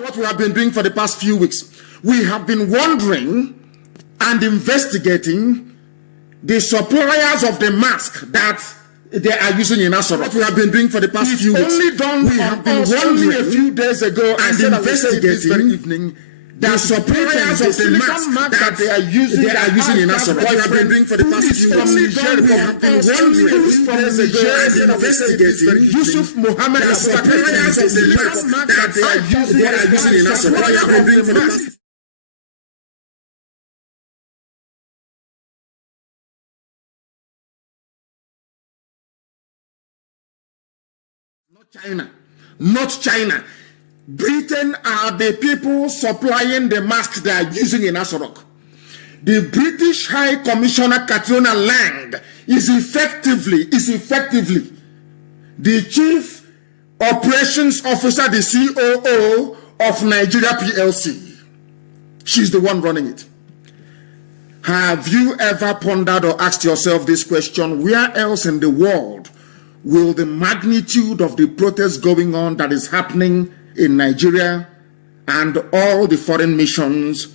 What we have been doing for the past few weeks, we have been wondering and investigating the suppliers of the mask that they are using in Asoro. What we have been doing for the past few weeks, we have been wondering a few days ago and investigating this very evening the suppliers of the mask that they are using in Asoro. What we have been doing for the past few weeks, we have been wondering a few days ago and investigating Yusuf Mohammed, the suppliers of the mask that they are using in Asoro. What we have been doing for the past. Not China. Britain are the people supplying the masks they are using in Asoro. The British High Commissioner Katrina Lang is effectively the Chief Operations Officer, the COO of Nigeria PLC. She's the one running it. Have you ever pondered or asked yourself this question? Where else in the world will the magnitude of the protest going on that is happening in Nigeria and all the foreign missions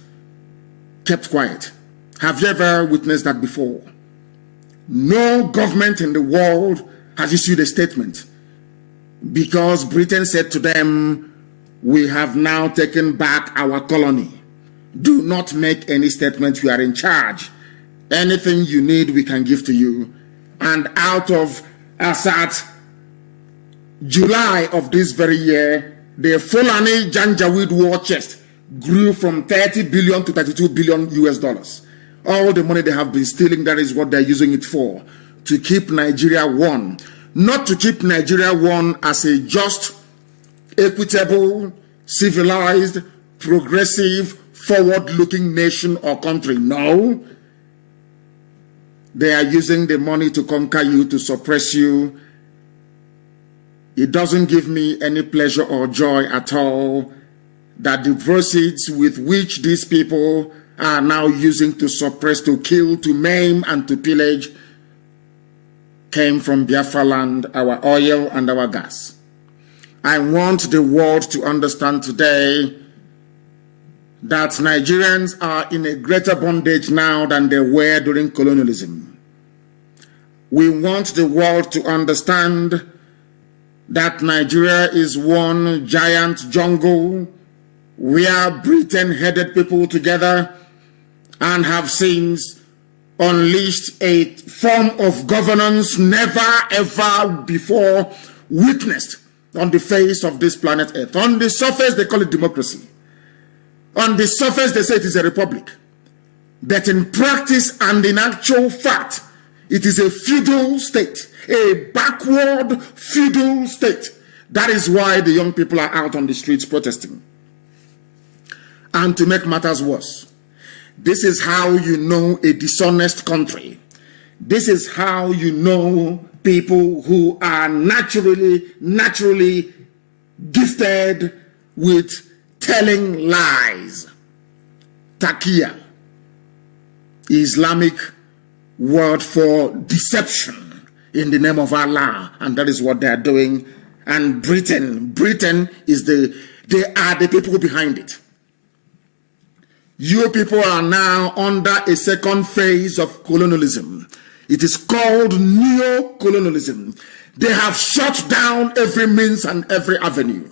kept quiet? Have you ever witnessed that before? No government in the world has issued a statement because Britain said to them, we have now taken back our colony. Do not make any statement. We are in charge. Anything you need, we can give to you. And out of as at July of this very year, the Fulani Janjaweed war chest grew from 30 billion to 32 billion US dollars. All the money they have been stealing, that is what they're using it for, to keep Nigeria one. Not to keep Nigeria one as a just, equitable, civilized, progressive, forward-looking nation or country. No. They are using the money to conquer you, to suppress you. It doesn't give me any pleasure or joy at all that the proceeds with which these people are now using to suppress, to kill, to maim, and to pillage came from Biafra land, our oil and our gas. I want the world to understand today that Nigerians are in a greater bondage now than they were during colonialism. We want the world to understand that Nigeria is one giant jungle where Britain headed people together and have since unleashed a form of governance never ever before witnessed on the face of this planet Earth. On the surface, they call it democracy. On the surface, they say it is a republic. But in practice and in actual fact, it is a feudal state, a backward feudal state. That is why the young people are out on the streets protesting. And to make matters worse, this is how you know a dishonest country. This is how you know people who are naturally gifted with telling lies. Takia, Islamic word for deception in the name of Allah, and that is what they are doing. And Britain is they are the people behind it. You people are now under a second phase of colonialism. It is called neo-colonialism. They have shut down every means and every avenue.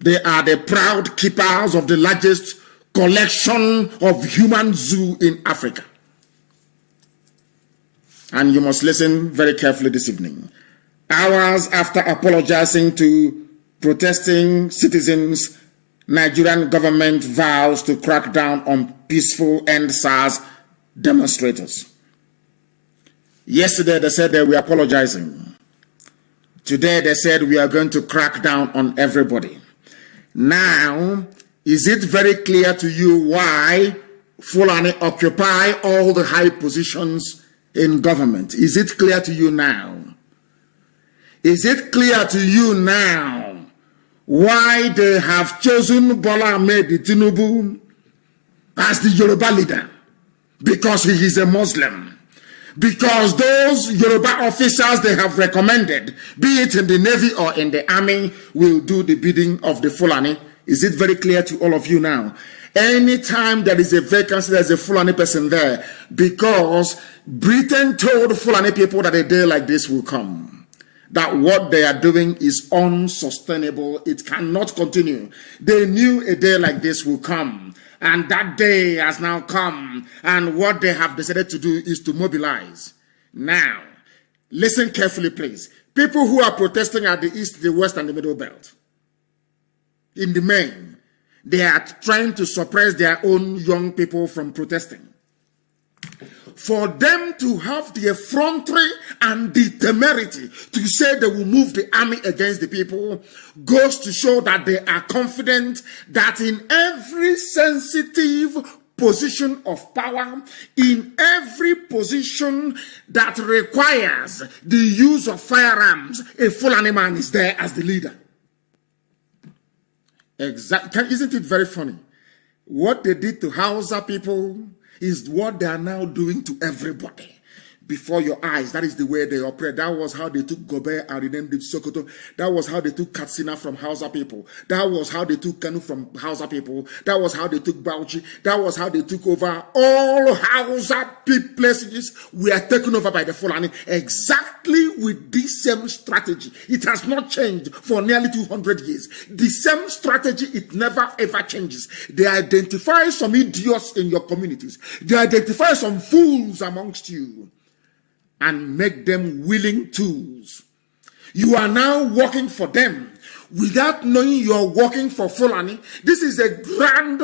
They are the proud keepers of the largest collection of human zoo in Africa. And you must listen very carefully this evening. Hours after apologizing to protesting citizens, Nigerian government vows to crack down on peaceful End SARS demonstrators. Yesterday they said they were apologizing. Today they said we are going to crack down on everybody. Now, is it very clear to you why Fulani occupy all the high positions in government? Is it clear to you now? Is it clear to you now why they have chosen Bola Ahmed Tinubu as the Yoruba leader? Because he is a Muslim. because those Yoruba officers they have recommended, be it in the Navy or in the Army, will do the bidding of the Fulani. Is it very clear to all of you now? Anytime there is a vacancy, there's a Fulani person there, because Britain told Fulani people that a day like this will come, that what they are doing is unsustainable. It cannot continue. They knew a day like this will come, and that day has now come, and what they have decided to do is to mobilize. Now, listen carefully, please. People who are protesting at the East, the West, and the Middle Belt, in the main, they are trying to suppress their own young people from protesting. For them to have the effrontery and the temerity to say they will move the army against the people goes to show that they are confident that in every sensitive position of power, in every position that requires the use of firearms, a Fulani man is there as the leader. Exactly. Isn't it very funny? What they did to Hausa people is what they are now doing to everybody before your eyes. That is the way they operate. That was how they took Gobe and renamed it Sokoto. That was how they took Katsina from Hausa people. That was how they took Kanu from Hausa people. That was how they took Bauchi. That was how they took over all Hausa places. We are taken over by the Fulani exactly with this same strategy. It has not changed for nearly 200 years. The same strategy, it never ever changes. They identify some idiots in your communities. They identify some fools amongst you and make them willing tools. You are now working for them without knowing you're working for Fulani. This is a grand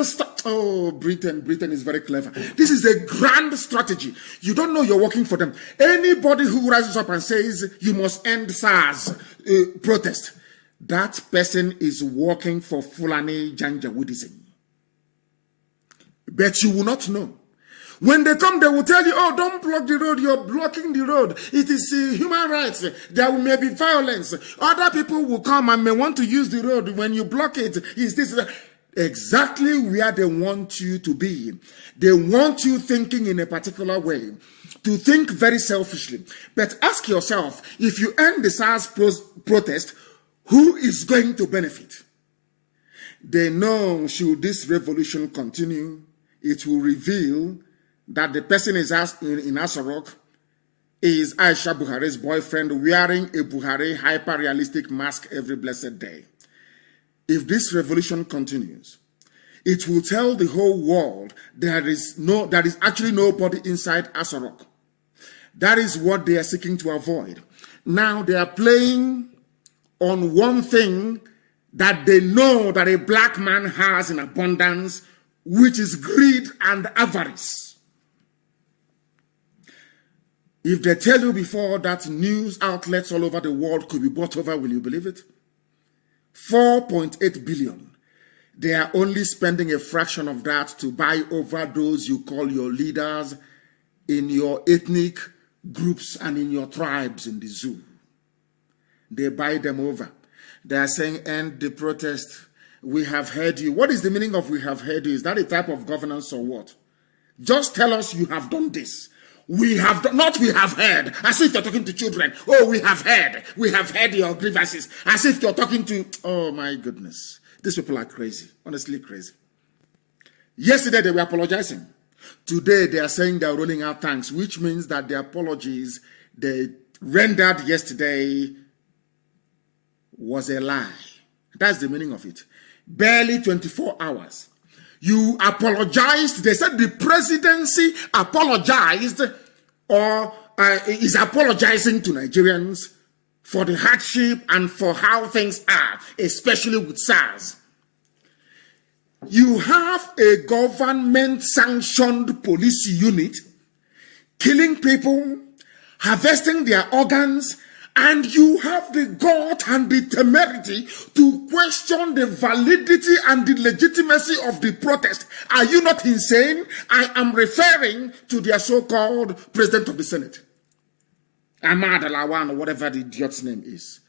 Britain is very clever. This is a grand strategy. You don't know you're working for them. Anybody who rises up and says you must end SARS protest, that person is working for Fulani Janjaweedism. But you will not know. When they come, they will tell you, oh, don't block the road. You're blocking the road. It is human rights. There may be violence. Other people will come and may want to use the road. When you block it, is this exactly where they want you to be? They want you thinking in a particular way, to think very selfishly. But ask yourself, if you end the SARS protest, who is going to benefit? They know, should this revolution continue, it will reveal that the person is in Asarok is Aisha Buhari's boyfriend wearing a Buhari hyper-realistic mask every blessed day. If this revolution continues, it will tell the whole world there is actually nobody inside Asarok. That is what they are seeking to avoid. Now they are playing on one thing that they know that a black man has in abundance, which is greed and avarice. If they tell you before that news outlets all over the world could be bought over, will you believe it? 4.8 billion. They are only spending a fraction of that to buy over those you call your leaders in your ethnic groups and in your tribes in the zoo. They buy them over. They are saying, end the protest. We have heard you. What is the meaning of we have heard you? Is that a type of governance or what? Just tell us you have done this. We have done, not we have heard, as if you're talking to children. Oh, we have heard your grievances, as if you're talking to, oh my goodness. These people are crazy, honestly crazy. Yesterday they were apologizing. Today they are saying they're rolling out tanks, which means that the apologies they rendered yesterday was a lie. That's the meaning of it. Barely 24 hours. You apologized. They said the presidency apologized or is apologizing to Nigerians for the hardship and for how things are, especially with SARS. You have a government-sanctioned police unit killing people, harvesting their organs, and you have the gut and the temerity to question the validity and the legitimacy of the protest. Are you not insane? I am referring to their so-called president of the Senate, Ahmad Lawan, or whatever the idiot's name is.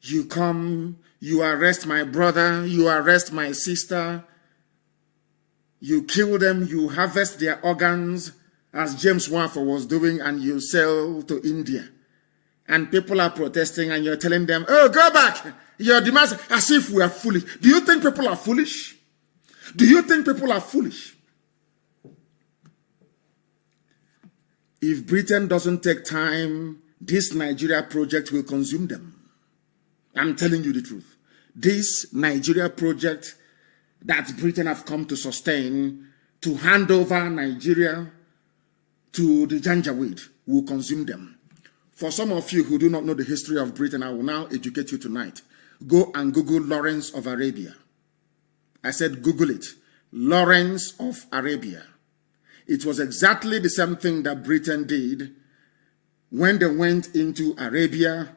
You come, you arrest my brother, you arrest my sister, you kill them, you harvest their organs, as James Waffle was doing, and you sell to India. And people are protesting, and you're telling them, oh, go back. Your demands, as if we are foolish. Do you think people are foolish? Do you think people are foolish? If Britain doesn't take time, this Nigeria project will consume them. I'm telling you the truth. This Nigeria project that Britain have come to sustain, to hand over Nigeria to the Janjaweed, will consume them. For some of you who do not know the history of Britain, I will now educate you tonight. Go and Google Lawrence of Arabia. I said Google it. Lawrence of Arabia. It was exactly the same thing that Britain did when they went into Arabia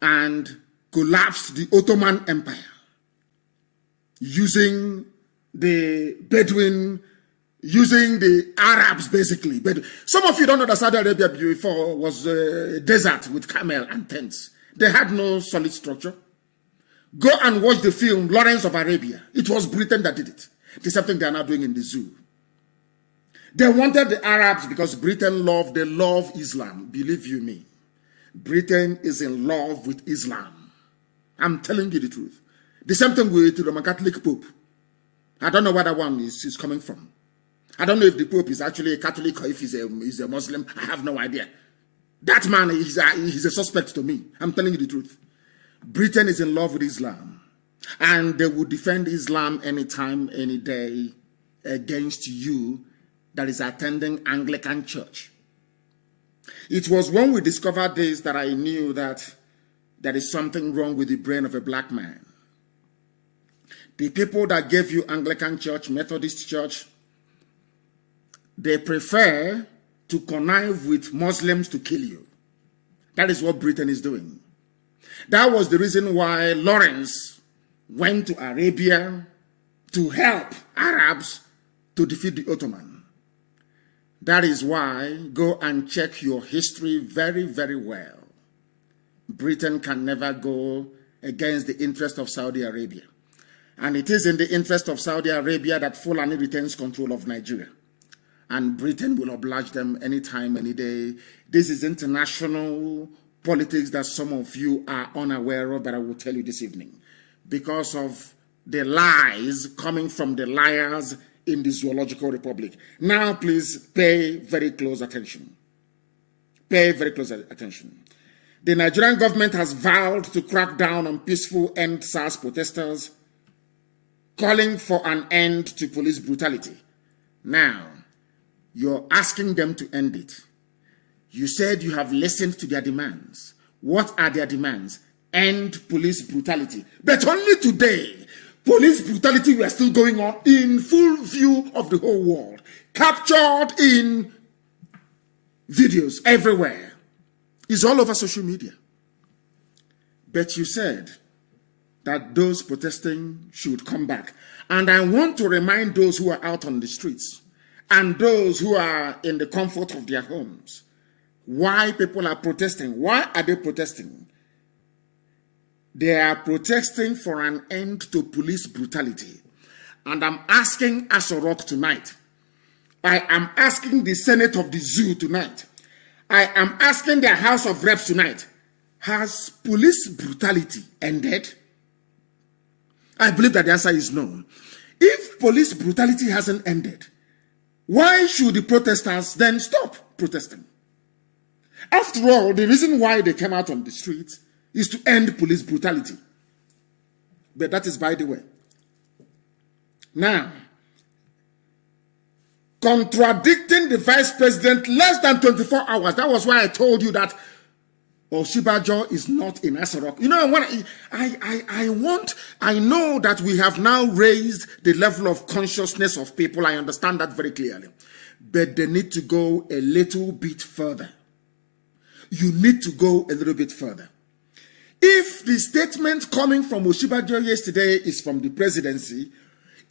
and collapsed the Ottoman Empire using the Bedouin, using the Arabs basically. But some of you don't know that Saudi Arabia before was a desert with camel and tents. They had no solid structure. Go and watch the film Lawrence of Arabia. It was Britain that did it. The same thing they are now doing in the zoo. They wanted the Arabs because Britain they love Islam. Believe you me. Britain is in love with Islam. I'm telling you the truth. The same thing with the Roman Catholic Pope. I don't know where that one is coming from. I don't know if the Pope is actually a Catholic or if he's a Muslim. I have no idea. That man is a suspect to me. I'm telling you the truth. Britain is in love with Islam. And they will defend Islam anytime, any day against you that is attending Anglican Church. It was when we discovered this that I knew that there is something wrong with the brain of a black man. The people that gave you Anglican Church, Methodist Church, they prefer to connive with Muslims to kill you. That is what Britain is doing. That was the reason why Lawrence went to Arabia to help Arabs to defeat the Ottoman. That is why go and check your history very, very well. Britain can never go against the interest of Saudi Arabia. And it is in the interest of Saudi Arabia that Fulani retains control of Nigeria. And Britain will oblige them anytime, any day. This is international politics that some of you are unaware of, but I will tell you this evening. Because of the lies coming from the liars in the Zoological Republic. Now, please pay very close attention. Pay very close attention. The Nigerian government has vowed to crack down on peaceful End SARS protesters, calling for an end to police brutality. Now, you're asking them to end it. You said you have listened to their demands. What are their demands? End police brutality. But only today, police brutality were still going on in full view of the whole world, captured in videos everywhere. It's all over social media. But you said that those protesting should come back. And I want to remind those who are out on the streets and those who are in the comfort of their homes why people are protesting. Why are they protesting? They are protesting for an end to police brutality. And I'm asking Asorok tonight. I am asking the Senate of the Zoo tonight. I am asking the House of Reps tonight. Has police brutality ended? I believe that the answer is no. If police brutality hasn't ended, why should the protesters then stop protesting? After all, the reason why they came out on the streets is to end police brutality. But that is by the way. Now, contradicting the vice president less than 24 hours. That was why I told you that Oshibajo is not in Asorok. You know, when I know that we have now raised the level of consciousness of people. I understand that very clearly. But they need to go a little bit further. You need to go a little bit further. If the statement coming from Oshibajo yesterday is from the presidency,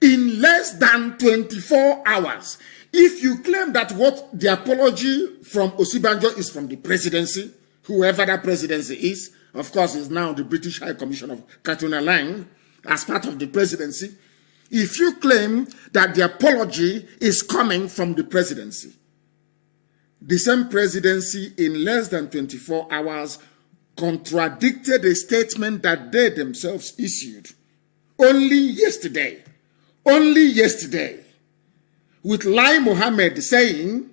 in less than 24 hours, if you claim that what the apology from Oshibajo is from the presidency, whoever that presidency is, of course, is now the British High Commission of Katuna Lang, as part of the presidency. If you claim that the apology is coming from the presidency, the same presidency in less than 24 hours contradicted a statement that they themselves issued only yesterday, with Lai Mohammed saying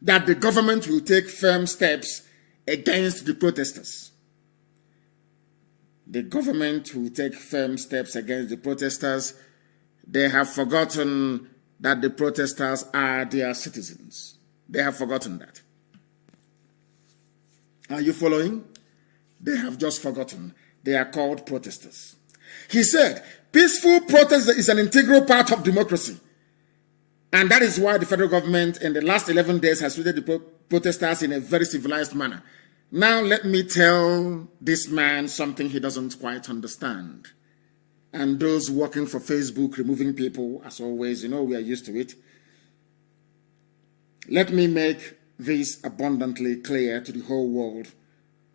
that the government will take firm steps against the protesters. The government will take firm steps against the protesters. They have forgotten that the protesters are their citizens. They have forgotten that. Are you following? They have just forgotten. They are called protesters. He said, peaceful protest is an integral part of democracy. And that is why the federal government in the last 11 days has treated the protesters in a very civilized manner. Now let me tell this man something he doesn't quite understand. And those working for Facebook, removing people, as always, you know, we are used to it. Let me make this abundantly clear to the whole world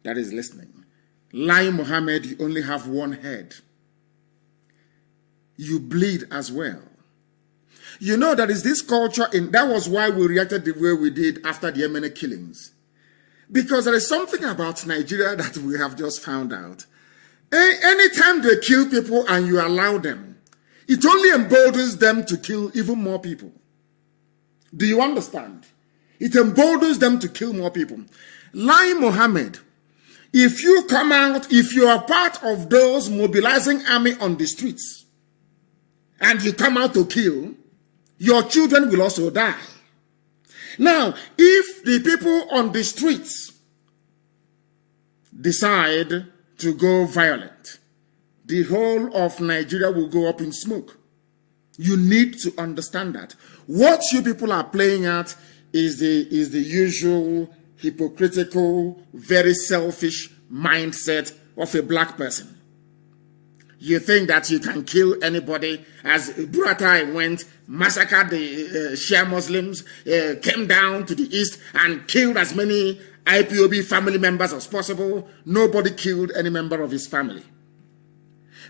that is listening. Lai Mohammed, you only have one head. You bleed as well. You know, there is this culture, that was why we reacted the way we did after the MNA killings. Because there is something about Nigeria that we have just found out. Anytime they kill people and you allow them, it only emboldens them to kill even more people. Do you understand? It emboldens them to kill more people. Lai Mohammed, if you come out, if you are part of those mobilizing army on the streets, and you come out to kill, your children will also die. Now, if the people on the streets decide to go violent, the whole of Nigeria will go up in smoke. You need to understand that. What you people are playing at is the usual hypocritical, very selfish mindset of a black person. You think that you can kill anybody, as Buratai went, massacred the Shia Muslims, came down to the east and killed as many IPOB family members as possible. Nobody killed any member of his family.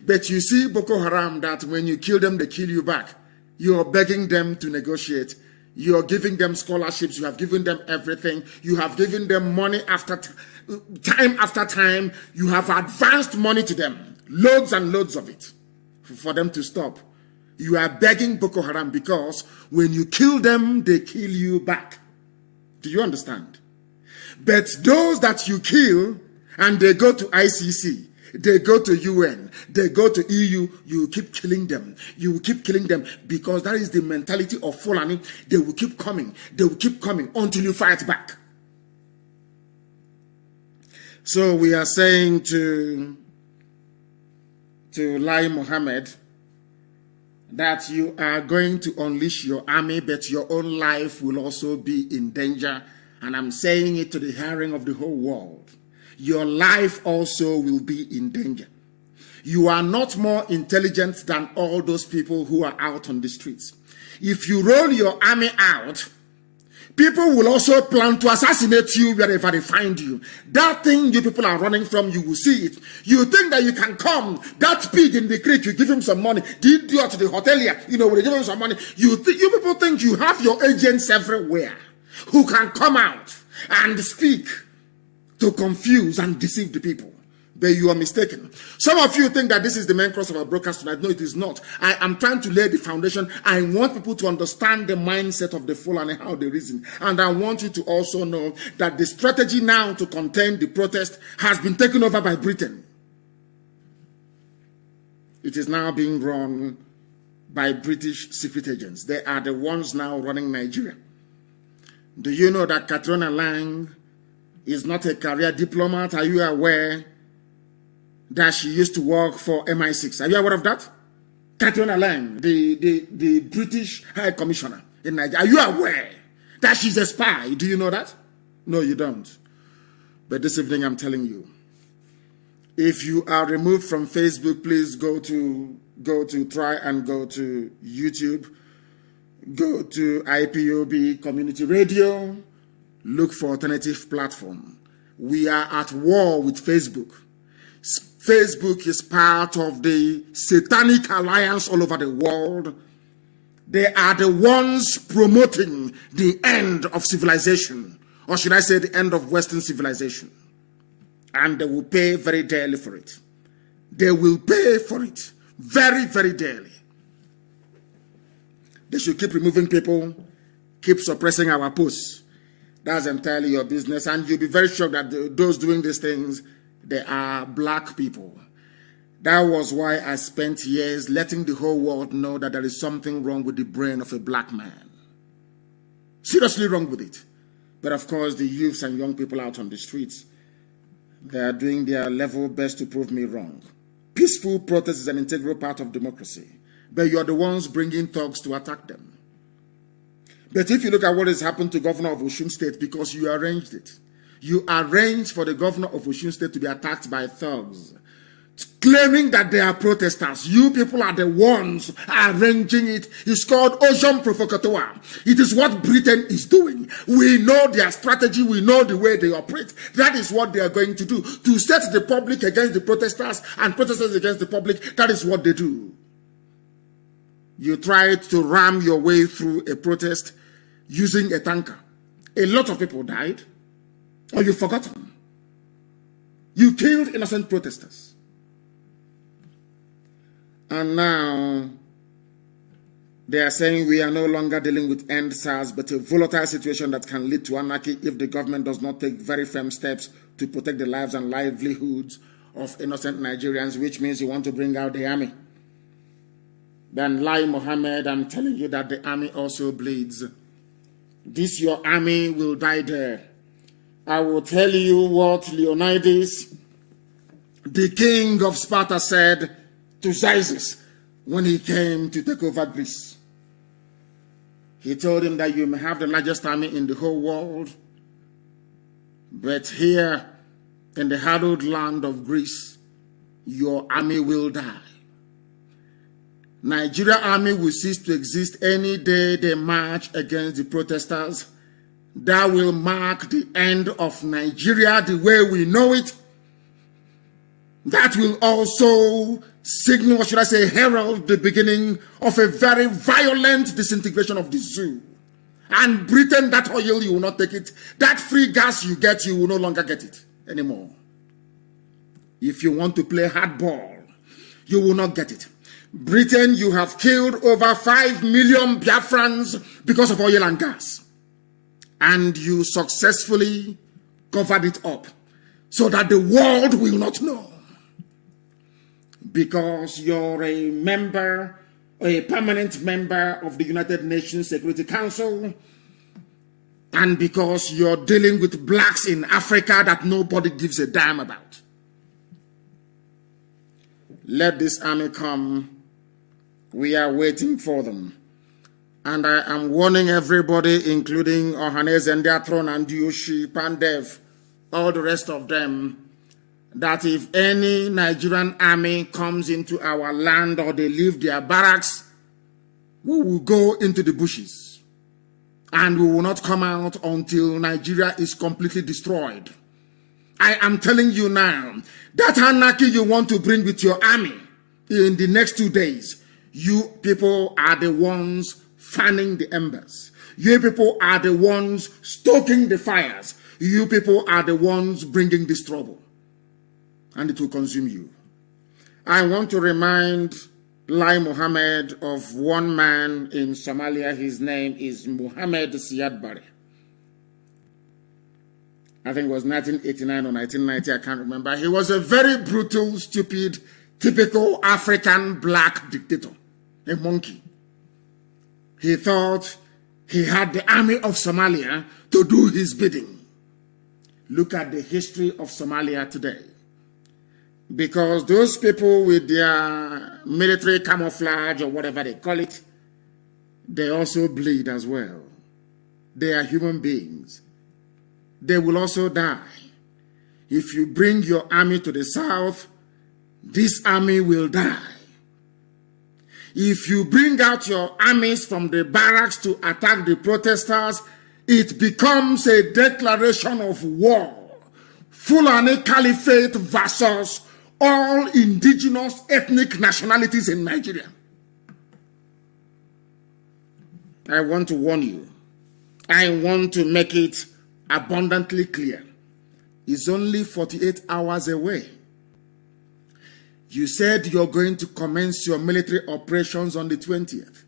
But you see Boko Haram, that when you kill them, they kill you back. You are begging them to negotiate. You are giving them scholarships. You have given them everything. You have given them money time after time. You have advanced money to them. Loads and loads of it for them to stop. You are begging Boko Haram because when you kill them, they kill you back. Do you understand? But those that you kill and they go to ICC, they go to UN, they go to EU, you keep killing them. You will keep killing them because that is the mentality of Fulani. They will keep coming. They will keep coming until you fight back. So we are saying to Lai Mohammed that you are going to unleash your army, but your own life will also be in danger. And I'm saying it to the hearing of the whole world. Your life also will be in danger. You are not more intelligent than all those people who are out on the streets. If you roll your army out, people will also plan to assassinate you wherever they find you. That thing you people are running from, you will see it. You think that you can come, that pig in the creek, you give him some money. The idiot to the hotelier, you know, when they give him some money, you people think you have your agents everywhere who can come out and speak to confuse and deceive the people. But you are mistaken. Some of you think that this is the main cross of our broadcast tonight. No, it is not. I am trying to lay the foundation. I want people to understand the mindset of the Fulani and how they reason. And I want you to also know that the strategy now to contain the protest has been taken over by Britain. It is now being run by British secret agents. They are the ones now running Nigeria. Do you know that Katrina Lang is not a career diplomat? Are you aware that she used to work for MI6? Are you aware of that? Katrina Lang, the British High Commissioner in Nigeria. Are you aware that she's a spy? Do you know that? No, you don't. But this evening I'm telling you, if you are removed from Facebook, please go to YouTube, go to IPOB Community Radio, look for alternative platform. We are at war with Facebook. Facebook is part of the satanic alliance all over the world They are the ones promoting the end of civilization, or should I say the end of Western civilization. And they will pay very dearly for it. They will pay for it very, very dearly. They should keep removing people, keep suppressing our posts. That's entirely your business. And you'll be very sure that those doing these things, they are black people. That was why I spent years letting the whole world know that there is something wrong with the brain of a black man. Seriously wrong with it. But of course, the youths and young people out on the streets, they are doing their level best to prove me wrong. Peaceful protest is an integral part of democracy. But you're the ones bringing thugs to attack them. But if you look at what has happened to Governor of Osun State, because you arranged it. You arranged for the Governor of Osun State to be attacked by thugs, claiming that they are protesters. You people are the ones arranging it. It's called Ocean Provocateur. It is what Britain is doing. We know their strategy. We know the way they operate. That is what they are going to do. To set the public against the protesters and protesters against the public, that is what they do. You tried to ram your way through a protest using a tanker. A lot of people died. Or you've forgotten. You killed innocent protesters. And now they are saying we are no longer dealing with end SARS, but a volatile situation that can lead to anarchy if the government does not take very firm steps to protect the lives and livelihoods of innocent Nigerians, which means you want to bring out the army. Then Lai Mohammed, I'm telling you that the army also bleeds. This your army will die there. I will tell you what Leonidas, the king of Sparta, said to Xerxes when he came to take over Greece. He told him that you may have the largest army in the whole world, but here in the hallowed land of Greece, your army will die. Nigeria army will cease to exist any day they march against the protesters. That will mark the end of Nigeria the way we know it. That will also signal, or should I say, herald the beginning of a very violent disintegration of the zoo. And Britain, that oil, you will not take it. That free gas you get, you will no longer get it anymore. If you want to play hardball, you will not get it. Britain, you have killed over 5 million Biafrans because of oil and gas. And you successfully covered it up so that the world will not know. Because you're a member, a permanent member of the United Nations Security Council, and because you're dealing with blacks in Africa that nobody gives a damn about. Let this army come. We are waiting for them. And I am warning everybody, including Ohanes and Diatron and Diyoshi, Pandev, all the rest of them, that if any Nigerian army comes into our land or they leave their barracks, we will go into the bushes. And we will not come out until Nigeria is completely destroyed. I am telling you now, that anarchy you want to bring with your army in the next 2 days, you people are the ones fanning the embers. You people are the ones stoking the fires. You people are the ones bringing this trouble. And it will consume you. I want to remind Lai Mohammed of one man in Somalia. His name is Mohammed Siad Barre. I think it was 1989 or 1990, I can't remember. He was a very brutal, stupid, typical African black dictator, a monkey. He thought he had the army of Somalia to do his bidding. Look at the history of Somalia today. Because those people with their military camouflage or whatever they call it, they also bleed as well. They are human beings. They will also die. If you bring your army to the south, this army will die. If you bring out your armies from the barracks to attack the protesters, it becomes a declaration of war. Fulani Caliphate versus all indigenous ethnic nationalities in Nigeria. I want to warn you. I want to make it abundantly clear. It's only 48 hours away. You said you're going to commence your military operations on the 20th.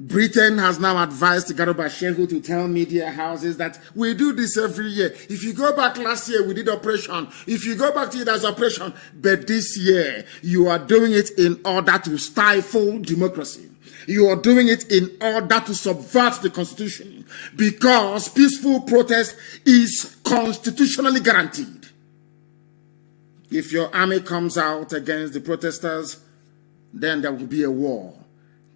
Britain has now advised Garuba Shehu to tell media houses that we do this every year. If you go back last year, we did operation. If you go back to it as operation. But this year, you are doing it in order to stifle democracy. You are doing it in order to subvert the constitution, because peaceful protest is constitutionally guaranteed. If your army comes out against the protesters, then there will be a war.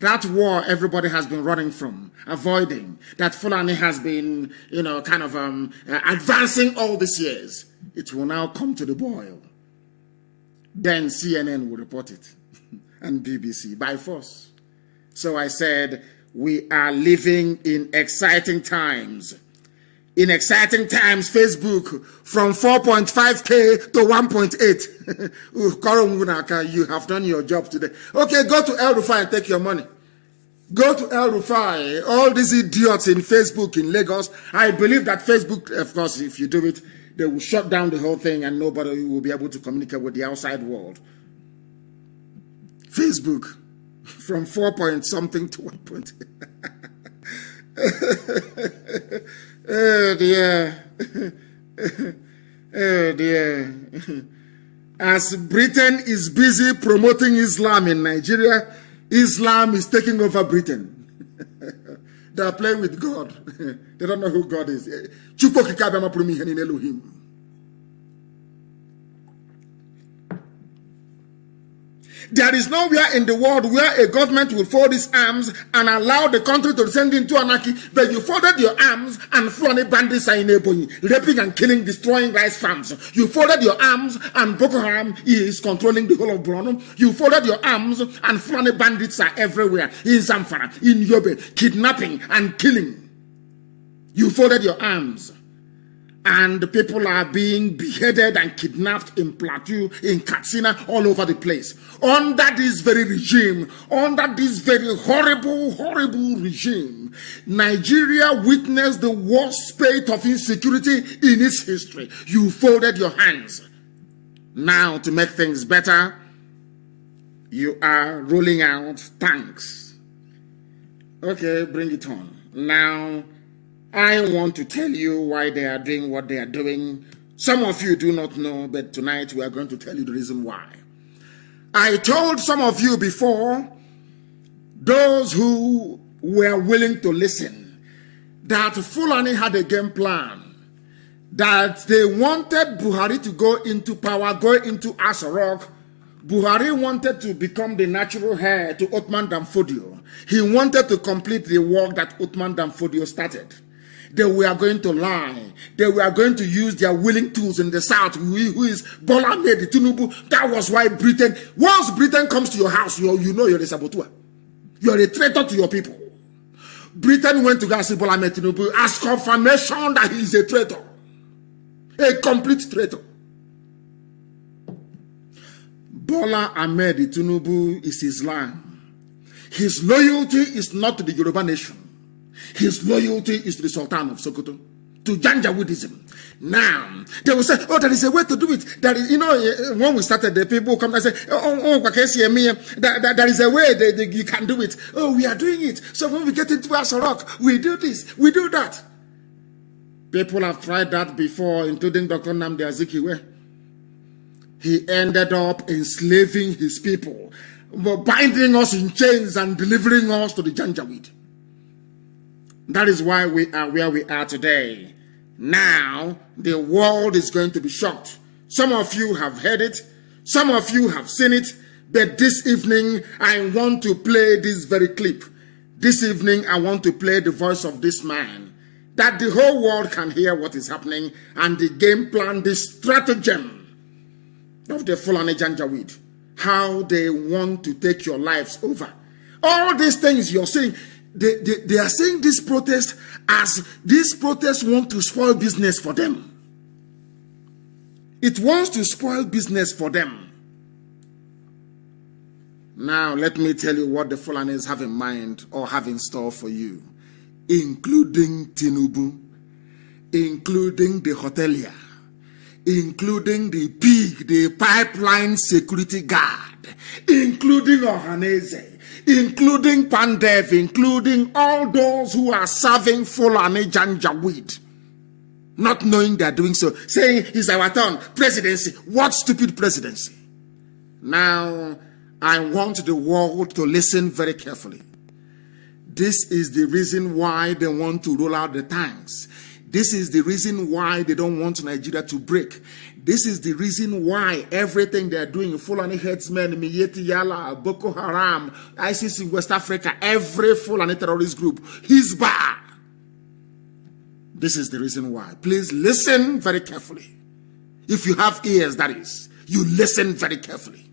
That war everybody has been running from, avoiding, that Fulani has been, advancing all these years. It will now come to the boil. Then CNN will report it, and BBC, by force. So I said, we are living in exciting times. In exciting times, Facebook from 4.5K to 1.8. You have done your job today. Okay, go to El Rufai and take your money. Go to El Rufai. All these idiots in Facebook in Lagos. I believe that Facebook, of course, if you do it, they will shut down the whole thing and nobody will be able to communicate with the outside world. Facebook from 4 point something to 1.8. Oh dear. Oh dear. As Britain is busy promoting Islam in Nigeria, Islam is taking over Britain. They are playing with God. They don't know who God is. There is nowhere in the world where a government will fold its arms and allow the country to descend into anarchy, but you folded your arms and Fulani bandits are in Ebonyi, raping and killing, destroying rice farms. You folded your arms and Boko Haram is controlling the whole of Borno. You folded your arms and Fulani bandits are everywhere, in Zamfara, in Yobe, kidnapping and killing. You folded your arms. And people are being beheaded and kidnapped in Plateau, in Katsina, all over the place. Under this very regime, under this very horrible, horrible regime, Nigeria witnessed the worst spate of insecurity in its history. You folded your hands. Now, to make things better, you are rolling out tanks. Okay, bring it on. Now, I want to tell you why they are doing what they are doing. Some of you do not know, but tonight we are going to tell you the reason why. I told some of you before, those who were willing to listen, that Fulani had a game plan, that they wanted Buhari to go into power, go into Asarok. Buhari wanted to become the natural heir to Othman Danfodio. He wanted to complete the work that Othman Danfodio started. They were going to lie. They were going to use their willing tools in the south, who is Bola Ahmed Tinubu. That was why Britain, once Britain comes to your house, you know you're a saboteur. You're a traitor to your people. Britain went to go and see Bola Ahmed Tinubu as confirmation that he is a traitor. A complete traitor. Bola Ahmed Tinubu is Islam. His loyalty is not to the Yoruba nation. His loyalty is to the Sultan of Sokoto, to Janjaweedism. Now, they will say, oh, there is a way to do it. That is, when we started, the people come and say, there is a way that you can do it. Oh, we are doing it. So when we get into Asarok, we do this, we do that. People have tried that before, including Dr. Nnamdi Azikiwe. He ended up enslaving his people, binding us in chains and delivering us to the Janjaweed. That is why we are where we are today. Now, the world is going to be shocked. Some of you have heard it. Some of you have seen it. But this evening, I want to play this very clip. This evening, I want to play the voice of this man, that the whole world can hear what is happening and the game plan, the stratagem of the Fulani Janjaweed, how they want to take your lives over. All these things you're seeing, they are saying this protest as these protests want to spoil business for them. It wants to spoil business for them. Now, let me tell you what the Fulanis have in mind or have in store for you, including Tinubu, including the hotelier, including the pig, the pipeline security guard, including Ohaneze, including Pandev, including all those who are serving Fulani Janjaweed, not knowing they are doing so, saying it's our turn, presidency. What stupid presidency? Now, I want the world to listen very carefully. This is the reason why they want to roll out the tanks. This is the reason why they don't want Nigeria to break. This is the reason why everything they're doing, Fulani headsmen, Miyetti Yala, Boko Haram, ISIS in West Africa, every Fulani terrorist group, Hizbah. This is the reason why. Please listen very carefully. If you have ears, that is, you listen very carefully.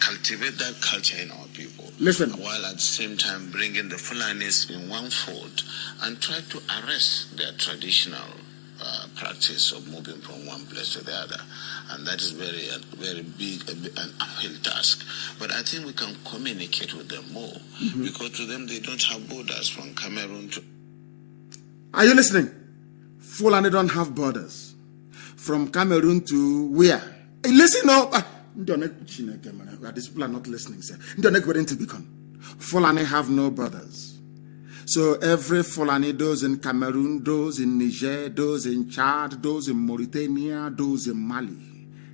Cultivate that culture in our people. Listen. While at the same time bringing the Fulanis in one fold and try to arrest their traditional practice of moving from one place to the other. And that is very big, an uphill task. But I think we can communicate with them more because to them they don't have borders from Cameroon to... Are you listening? Fulani don't have borders. From Cameroon to where? Hey, listen up. These people are not listening, sir. Fulani have no borders. So every Fulani, those in Cameroon, those in Niger, those in Chad, those in Mauritania, those in Mali,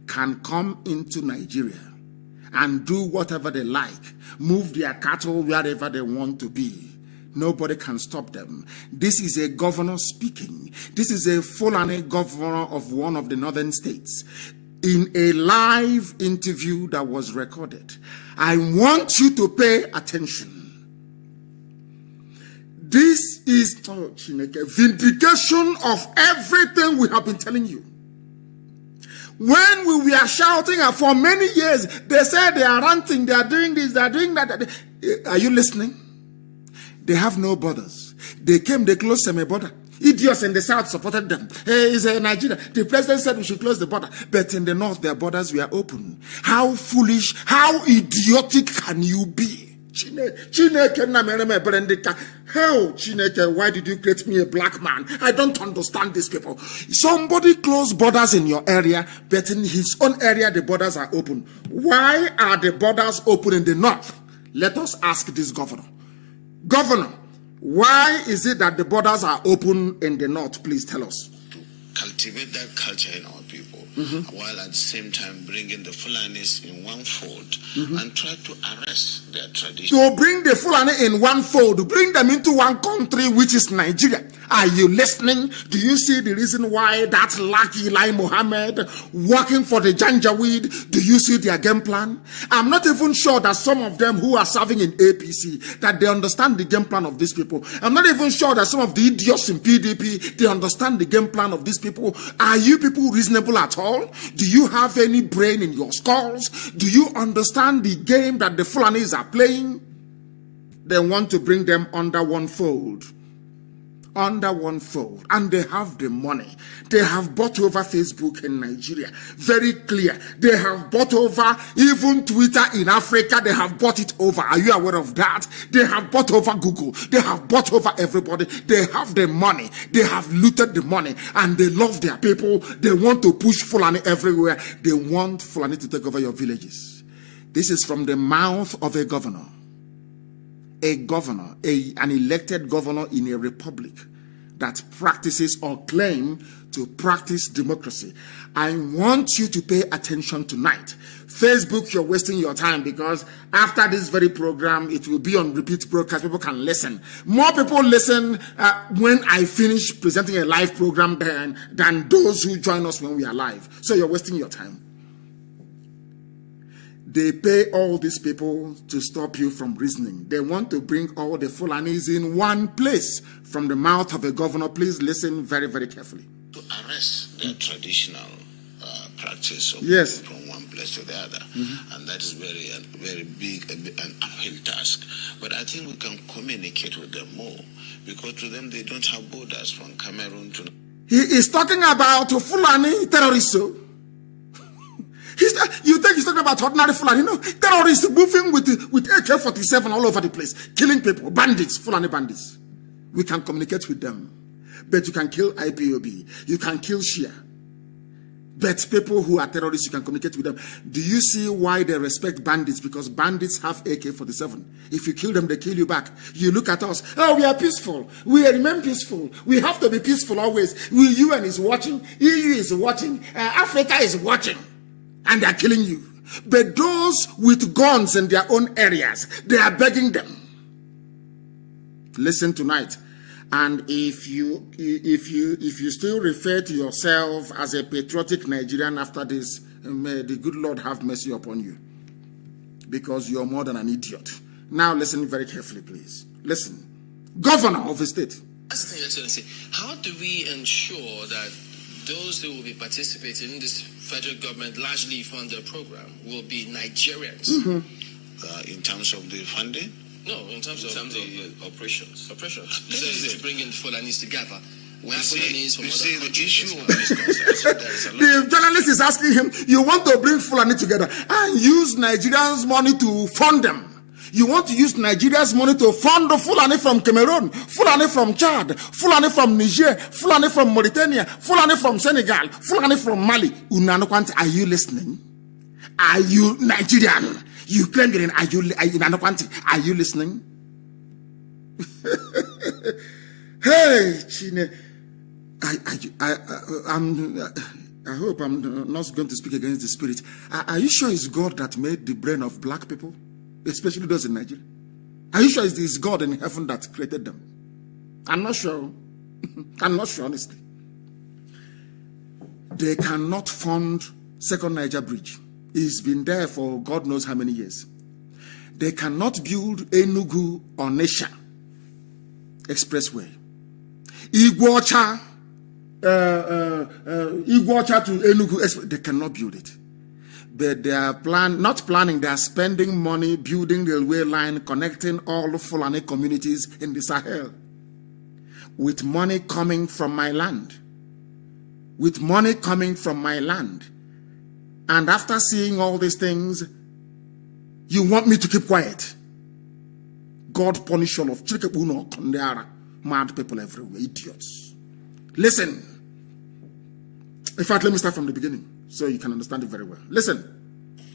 can come into Nigeria and do whatever they like, move their cattle wherever they want to be. Nobody can stop them. This is a governor speaking. This is a Fulani governor of one of the northern states. In a live interview that was recorded. I want you to pay attention. This is vindication of everything we have been telling you. When we were shouting for many years, they said they are ranting, they are doing this, they are doing that. Are you listening? They have no borders. They came, they closed semi-border. Idiots in the south supported them. Hey, it's Nigeria. The president said we should close the border. But in the north, their borders were open. How foolish, how idiotic can you be? Hell, Chineke, why did you create me a black man? I don't understand these people. Somebody closed borders in your area, but in his own area, the borders are open. Why are the borders open in the north? Let us ask this governor. Governor, why is it that the borders are open in the north? Please tell us. To cultivate that culture in our people, while at the same time bringing the Fulanis in one fold and try to arrest their tradition. To bring the Fulani in one fold, bring them into one country, which is Nigeria. Are you listening? Do you see the reason why that lucky Lai Mohammed working for the Janjaweed? Do you see their game plan? I'm not even sure that some of them who are serving in APC, that they understand the game plan of these people. I'm not even sure that some of the idiots in PDP, they understand the game plan of these people. Are you people reasonable at all? Do you have any brain in your skulls? Do you understand the game that the Fulanis are playing? They want to bring them under one fold. Under one fold, and they have the money. They have bought over Facebook in Nigeria. Very clear. They have bought over even Twitter in Africa. They have bought it over. Are you aware of that? They have bought over Google. They have bought over everybody. They have the money. They have looted the money, and they love their people. They want to push Fulani everywhere. They want Fulani to take over your villages. This is from the mouth of a governor. A governor, an elected governor in a republic that practices or claim to practice democracy. I want you to pay attention tonight. Facebook, you're wasting your time because after this very program, it will be on repeat broadcast. People can listen. More people listen when I finish presenting a live program than those who join us when we are live. So you're wasting your time. They pay all these people to stop you from reasoning. They want to bring all the Fulanis in one place from the mouth of a governor. Please listen very, very carefully. To arrest their traditional practice of yes. from one place to the other. And that is very big, an uphill task. But I think we can communicate with them more because to them they don't have borders from Cameroon to... He is talking about Fulani terrorists. You think he's talking about ordinary Fulani? No, terrorists moving with AK-47 all over the place, killing people, bandits, Fulani bandits. We can communicate with them. But you can kill IPOB, you can kill Shia. But people who are terrorists, you can communicate with them. Do you see why they respect bandits? Because bandits have AK-47. If you kill them, they kill you back. You look at us, oh, we are peaceful. We remain peaceful. We have to be peaceful always. UN is watching, EU is watching, Africa is watching. And they are killing you. But those with guns in their own areas, they are begging them. Listen tonight. And if you still refer to yourself as a patriotic Nigerian after this, may the good Lord have mercy upon you, because you're more than an idiot. Now listen very carefully, please. Listen. Governor of a state. That's the thing, Excellency. How do we ensure that those who will be participating in this federal government largely funded program will be Nigerians? In terms of the funding? No, in terms of the operations. Operations. To bring in Fulanis together. The issue of misconception. The journalist is asking him, you want to bring Fulani together and use Nigerians' money to fund them. You want to use Nigeria's money to fund the Fulani from Cameroon, Fulani from Chad, Fulani from Niger, Fulani from Mauritania, Fulani from Senegal, Fulani from Mali. Are you listening? Are you Nigerian? You claim you're in, are you listening? Hey, Chine, I hope I'm not going to speak against the spirit. Are you sure it's God that made the brain of black people, especially those in Nigeria? Are you sure it's God in heaven that created them? I'm not sure. I'm not sure, honestly. They cannot fund Second Niger Bridge. It's been there for God knows how many years. They cannot build Enugu or Nesha Expressway. Iguacha to Enugu, they cannot build it. But they are they are spending money building the railway line connecting all the Fulani communities in the Sahel. With money coming from my land. With money coming from my land. And after seeing all these things, you want me to keep quiet? God punish all of Chirikebuno, mad people everywhere, idiots. Listen. In fact, let me start from the beginning so you can understand it very well. Listen.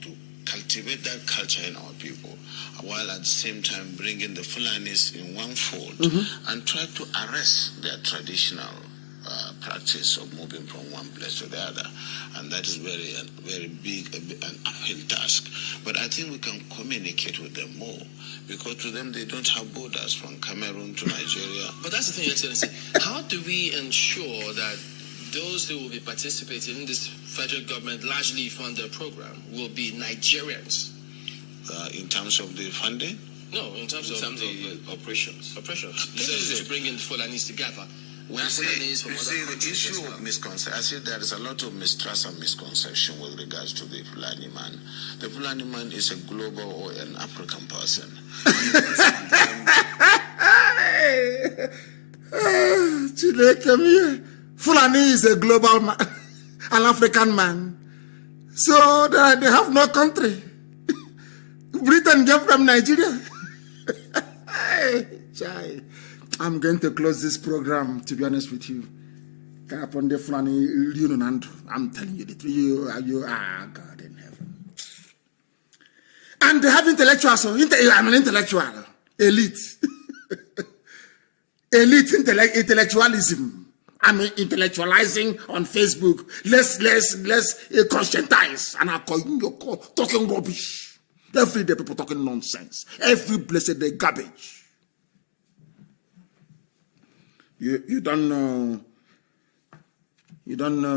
To cultivate that culture in our people, while at the same time bringing the Fulanis in one fold and try to arrest their traditional practice of moving from one place to the other, and that is very big and uphill task. But I think we can communicate with them more, because to them they don't have borders from Cameroon to Nigeria. But that's the thing, Excellency. How do we ensure that those who will be participating in this federal government largely funded program will be Nigerians? In terms of the funding? No, in terms of the operations. Operations. To bring in Fulanis together. The issue of misconception, I see there is a lot of mistrust and misconception with regards to the Fulani man. The Fulani man is a global or an African person. Chile, come here. Fulani is a global man, an African man. So they have no country. Britain gave them Nigeria. I'm going to close this program, to be honest with you. I'm telling you the truth. You are God in heaven. And they have intellectuals. So I'm an intellectual. Elite. Elite intellectualism. I'm intellectualizing on Facebook. Let's conscientize. And I'm talking rubbish. Every day people talking nonsense. Every blessed day garbage. You don't know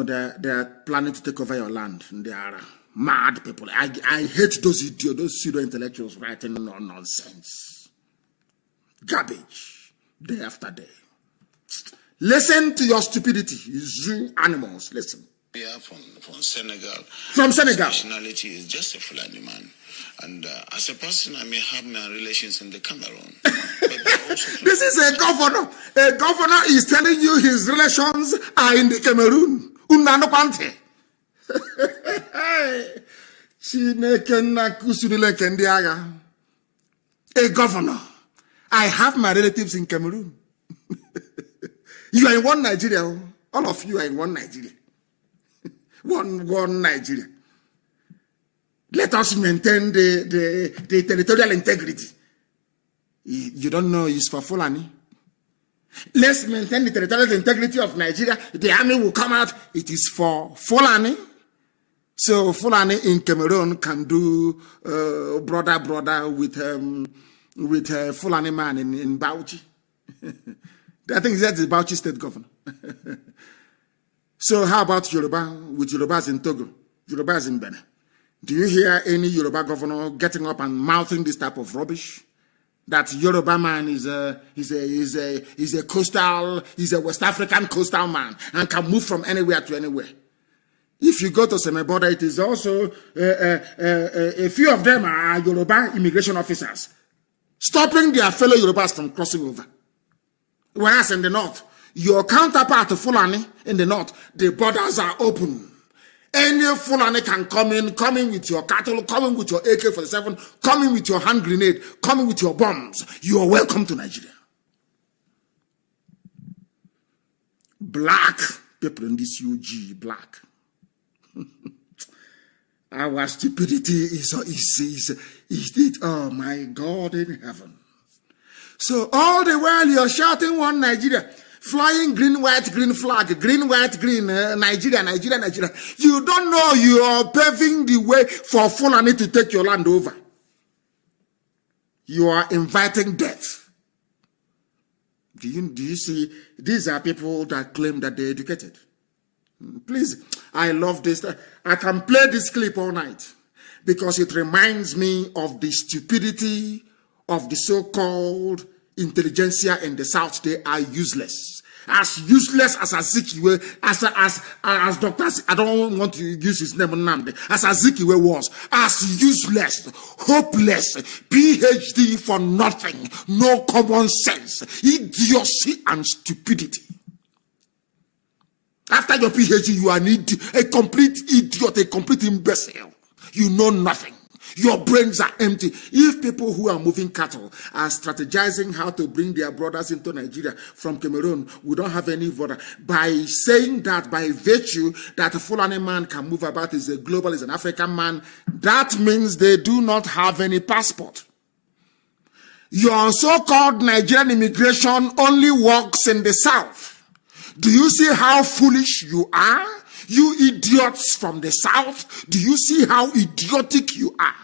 that they are planning to take over your land. They are mad people. I hate those idiots, those pseudo intellectuals writing nonsense. Garbage. Day after day. Listen to your stupidity, zoo animals. Listen. We are from Senegal. From Senegal. Nationality is just a Fulani man. And as a person, I may have my relations in the Cameroon. This is a governor. A governor is telling you his relations are in the Cameroon. A governor. I have my relatives in Cameroon. You are in one Nigeria. All of you are in one Nigeria. One Nigeria. Let us maintain the territorial integrity. You don't know it's for Fulani. Let's maintain the territorial integrity of Nigeria. The army will come out. It is for Fulani. So Fulani in Cameroon can do brother with Fulani man in Bauchi. I think that's the Bauchi state governor. So how about Yoruba with Yorubas in Togo, Yorubas in Benin? Do you hear any Yoruba governor getting up and mouthing this type of rubbish? That Yoruba man is a coastal, he's a West African coastal man and can move from anywhere to anywhere. If you go to Semeboda, it is also a few of them are Yoruba immigration officers, stopping their fellow Yorubas from crossing over. Whereas in the north, your counterpart of Fulani in the north, the borders are open. Any Fulani can come in with your cattle, come in with your AK-47, come in with your hand grenade, come in with your bombs. You are welcome to Nigeria. Black people in this UG, black. Our stupidity is oh my God in heaven. So all the while you're shouting one Nigeria, flying green, white, green flag, green, white, green, Nigeria. You don't know you are paving the way for Fulani to take your land over. You are inviting death. Do you see? These are people that claim that they're educated. Please, I love this. I can play this clip all night because it reminds me of the stupidity of the so-called intelligentsia in the South. They are useless. As useless as Azikiwe, as Dr. I don't want to use his name, Nnamdi, as Azikiwe was, as useless, hopeless, PhD for nothing, no common sense, idiocy and stupidity. After your PhD, you are a complete idiot, a complete imbecile. You know nothing. Your brains are empty. If people who are moving cattle are strategizing how to bring their brothers into Nigeria from Cameroon, we don't have any border. By saying that, by virtue that a Fulani man can move about, is a global, is an African man, that means they do not have any passport. Your so-called Nigerian immigration only works in the South. Do you see how foolish you are? You idiots from the South, do you see how idiotic you are?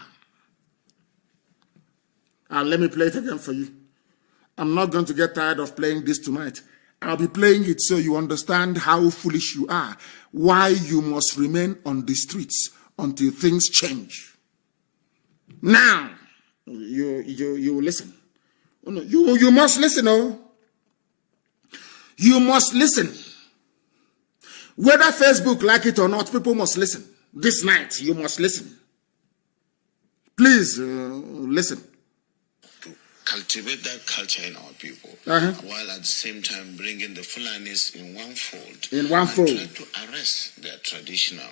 And let me play it again for you. I'm not going to get tired of playing this tonight. I'll be playing it so you understand how foolish you are, why you must remain on the streets until things change. Now, you listen. You must listen, oh. You must listen. Whether Facebook like it or not, people must listen. This night, you must listen. Please, listen. To cultivate that culture in our people, while at the same time bringing the Fulanis in one fold. In one fold. Try to arrest their traditional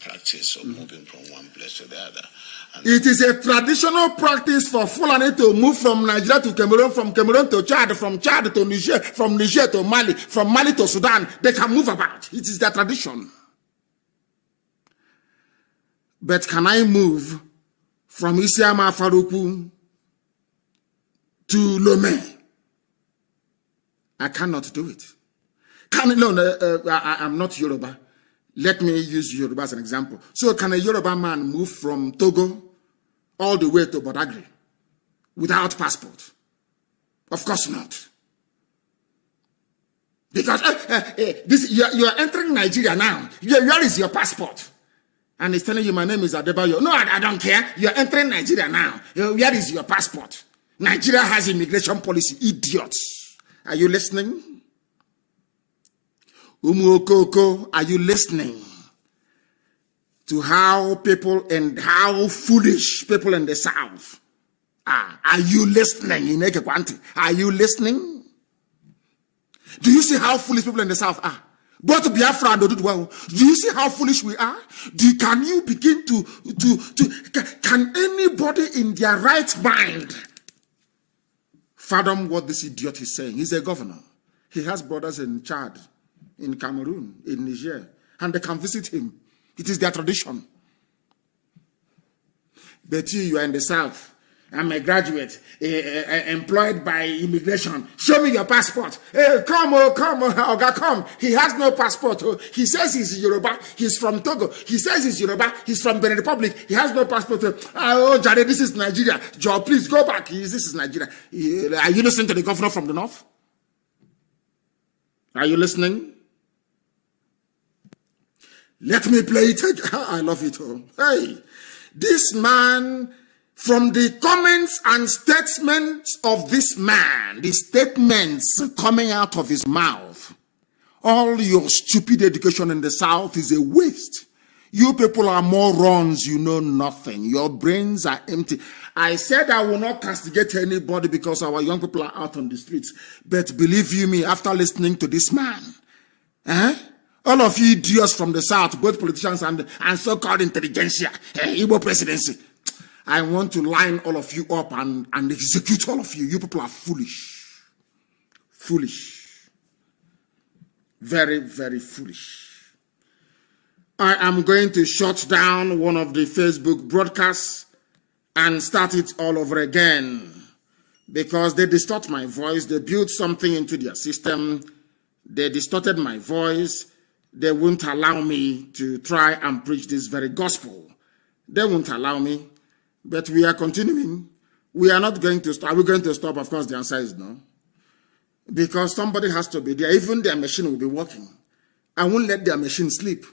practice of moving from one place to the other. And it is a traditional practice for Fulani to move from Nigeria to Cameroon, from Cameroon to Chad, from Chad to Niger, from Niger to Mali, from Mali to Sudan. They can move about. It is their tradition. But can I move from Isiama Faruku to Lomé? I cannot do it. I'm not Yoruba. Let me use Yoruba as an example. So can a Yoruba man move from Togo all the way to Badagry without passport? Of course not. Because you are entering Nigeria now. Where is your passport? And he's telling you, my name is Adebayo. No, I don't care. You are entering Nigeria now. Where is your passport? Nigeria has immigration policy. Idiots. Are you listening? Umuokoko, are you listening to how people and how foolish people in the South are? Are you listening in Ekekwanti? Are you listening? Do you see how foolish people in the South are? Both Biafra and Oduduwa. Do you see how foolish we are? Can you begin can anybody in their right mind fathom what this idiot is saying? He's a governor. He has brothers in Chad, in Cameroon, in Niger, and they can visit him. It is their tradition. But you are in the South. I'm a graduate, employed by immigration. Show me your passport. Hey, come, Oga, come. He has no passport. He says he's Yoruba. He's from Togo. He says he's Yoruba. He's from Benin Republic. He has no passport. Oh, Jare, this is Nigeria. Joe, please go back. This is Nigeria. Are you listening to the governor from the north? Are you listening? Let me play it again. I love it all. Hey, this man... From the comments and statements of this man, the statements coming out of his mouth, all your stupid education in the South is a waste. You people are morons, you know nothing. Your brains are empty. I said I will not castigate anybody because our young people are out on the streets. But believe you me, after listening to this man, all of you idiots from the South, both politicians and so-called intelligentsia, Igbo presidency, I want to line all of you up and execute all of you. You people are foolish. Foolish. Very, very foolish. I am going to shut down one of the Facebook broadcasts and start it all over again because they distort my voice. They built something into their system. They distorted my voice. They won't allow me to try and preach this very gospel. They won't allow me. But we are continuing. We are not going to stop. Are we going to stop? Of course, the answer is no. Because somebody has to be there. Even their machine will be working. I won't let their machine sleep.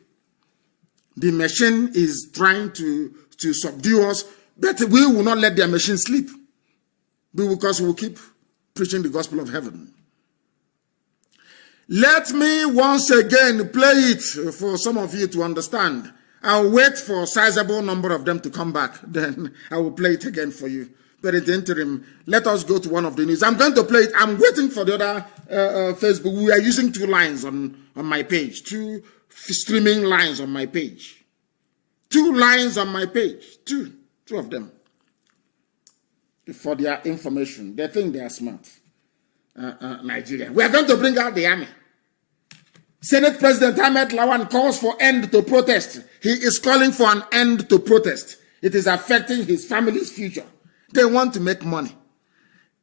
The machine is trying to subdue us, but we will not let their machine sleep. Because we will keep preaching the gospel of heaven. Let me once again play it for some of you to understand. I'll wait for a sizable number of them to come back. Then I will play it again for you. But in the interim, let us go to one of the news. I'm going to play it. I'm waiting for the other Facebook. We are using 2 lines on my page. 2 streaming lines on my page. 2 lines on my page. 2 of them. For their information. They think they are smart. Nigeria. We are going to bring out the army. Senate President Ahmed Lawan calls for end to protest. He is calling for an end to protest. It is affecting his family's future. They want to make money.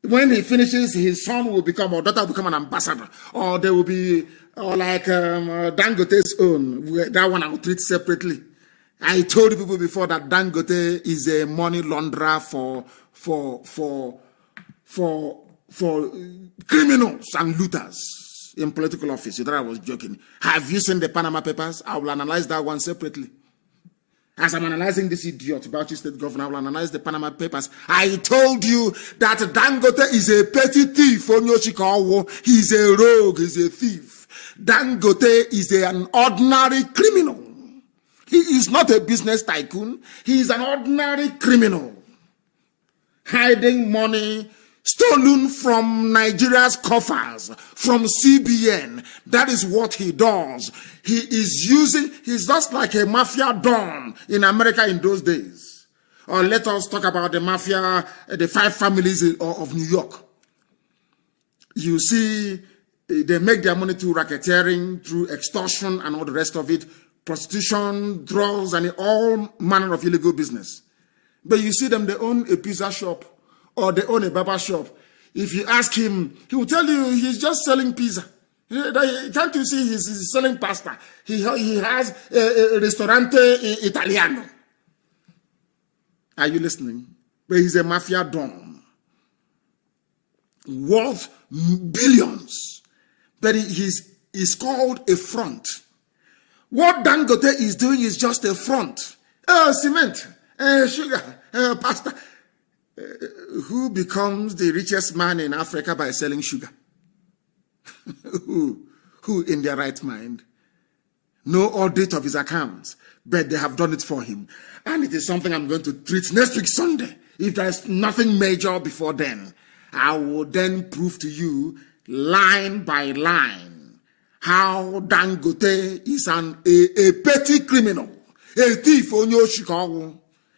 When he finishes, his son will become, or daughter will become an ambassador. Or they will be like Dangote's own. That one I will treat separately. I told people before that Dangote is a money launderer for criminals and looters in political office. You thought I was joking. Have you seen the Panama Papers? I will analyze that one separately. As I'm analyzing this idiot, Bauchi State Governor, I will analyze the Panama Papers. I told you that Dangote is a petty thief. He's a rogue, he's a thief. Dangote is an ordinary criminal. He is not a business tycoon. He is an ordinary criminal. Hiding money stolen from Nigeria's coffers, from CBN. That is what he does. He's just like a mafia don in America in those days. Or let us talk about the mafia, the 5 families of New York. You see, they make their money through racketeering, through extortion and all the rest of it, prostitution, drugs, and all manner of illegal business. But you see them, they own a pizza shop, or they own a barber shop. If you ask him, he will tell you he's just selling pizza. Can't you see he's selling pasta? He has a ristorante italiano. Are you listening? But he's a mafia don. Worth billions. But he's called a front. What Dangote is doing is just a front. Cement, sugar, pasta. Who becomes the richest man in Africa by selling sugar? Who in their right mind? No audit of his accounts, but they have done it for him. And it is something I'm going to treat next week Sunday. If there's nothing major before then, I will then prove to you line by line how Dangote is a petty criminal, a thief.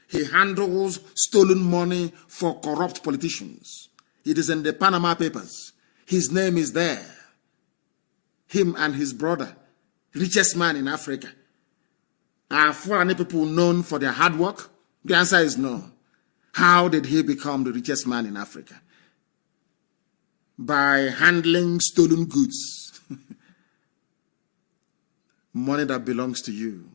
He handles stolen money for corrupt politicians. It is in the Panama Papers. His name is there. Him and his brother, richest man in Africa. Are foreign people known for their hard work? The answer is no. How did he become the richest man in Africa? By handling stolen goods. Money that belongs to you.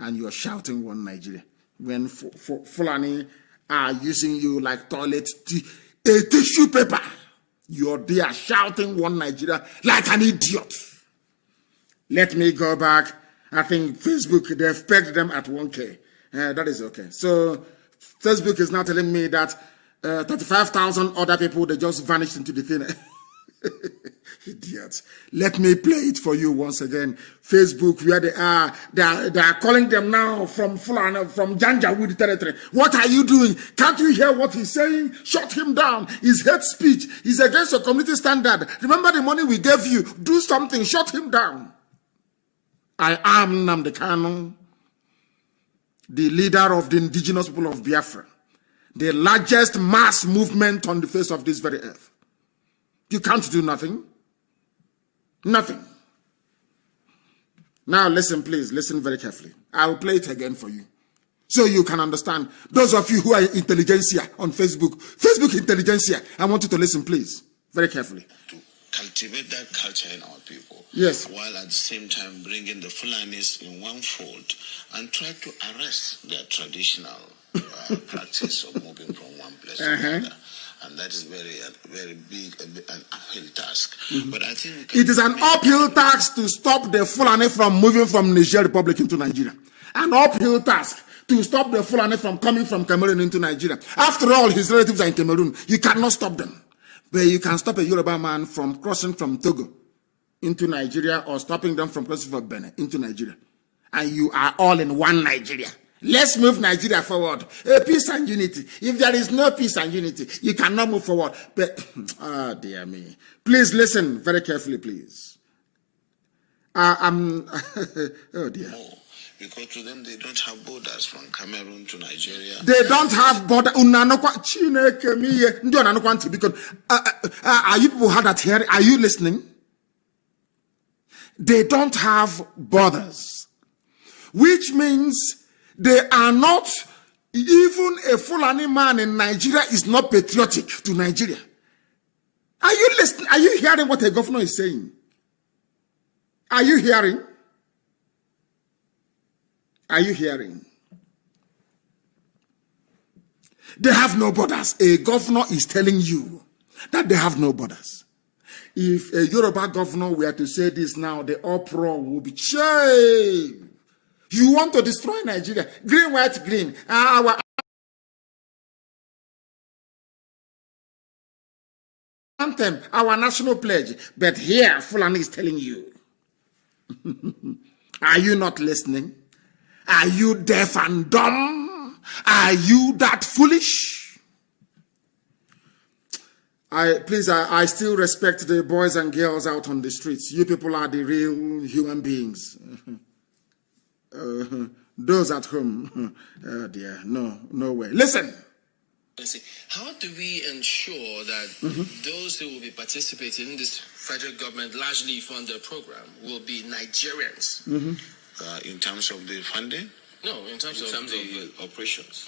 And you're shouting one Nigeria. When Fulani are using you like toilet a tissue paper. You're there shouting one Nigeria like an idiot. Let me go back. I think Facebook, they've pegged them at 1K. That is okay. So Facebook is now telling me that 35,000 other people, they just vanished into the thing. Idiots. Let me play it for you once again. Facebook, where they are calling them now from Fulani, from Janjaweed territory. What are you doing? Can't you hear what he's saying? Shut him down. It's hate speech. It's against the community standard. Remember the money we gave you. Do something. Shut him down. I am Nnamdi Kanu, the leader of the indigenous people of Biafra, the largest mass movement on the face of this very earth. You can't do nothing. Nothing. Now listen, please. Listen very carefully. I will play it again for you so you can understand. Those of you who are intelligentsia on Facebook, Facebook intelligentsia, I want you to listen, please, very carefully. To cultivate that culture in our people. Yes. While at the same time bringing the Fulanis in one fold and try to arrest their traditional practice of moving from one place to another. And that is very big, an uphill task. But I think it is an uphill task to stop the Fulani from moving from Niger Republic into Nigeria. An uphill task to stop the Fulani from coming from Cameroon into Nigeria. After all, his relatives are in Cameroon. You cannot stop them. But you can stop a Yoruba man from crossing from Togo into Nigeria or stopping them from crossing from Benin into Nigeria. And you are all in one Nigeria. Let's move Nigeria forward. Peace and unity. If there is no peace and unity, you cannot move forward. But, oh dear me. Please listen very carefully, please. Oh dear. Because to them, they don't have borders from Cameroon to Nigeria. They don't have border. Because are you people hard at hearing? Are you listening? They don't have borders, which means they are not, even a Fulani man in Nigeria is not patriotic to Nigeria. Are you listening? Are you hearing what the governor is saying? Are you hearing? Are you hearing? They have no borders. A governor is telling you that they have no borders. If a Yoruba governor were to say this now, the uproar will be changed. You want to destroy Nigeria. Green, white, green. Our anthem, our national pledge. But here, Fulani is telling you. Are you not listening? Are you deaf and dumb? Are you that foolish? I still respect the boys and girls out on the streets. You people are the real human beings. Those at home, oh dear, no way. Listen. How do we ensure that those who will be participating in this federal government largely funded program will be Nigerians? In terms of the funding? No, in terms of the operations.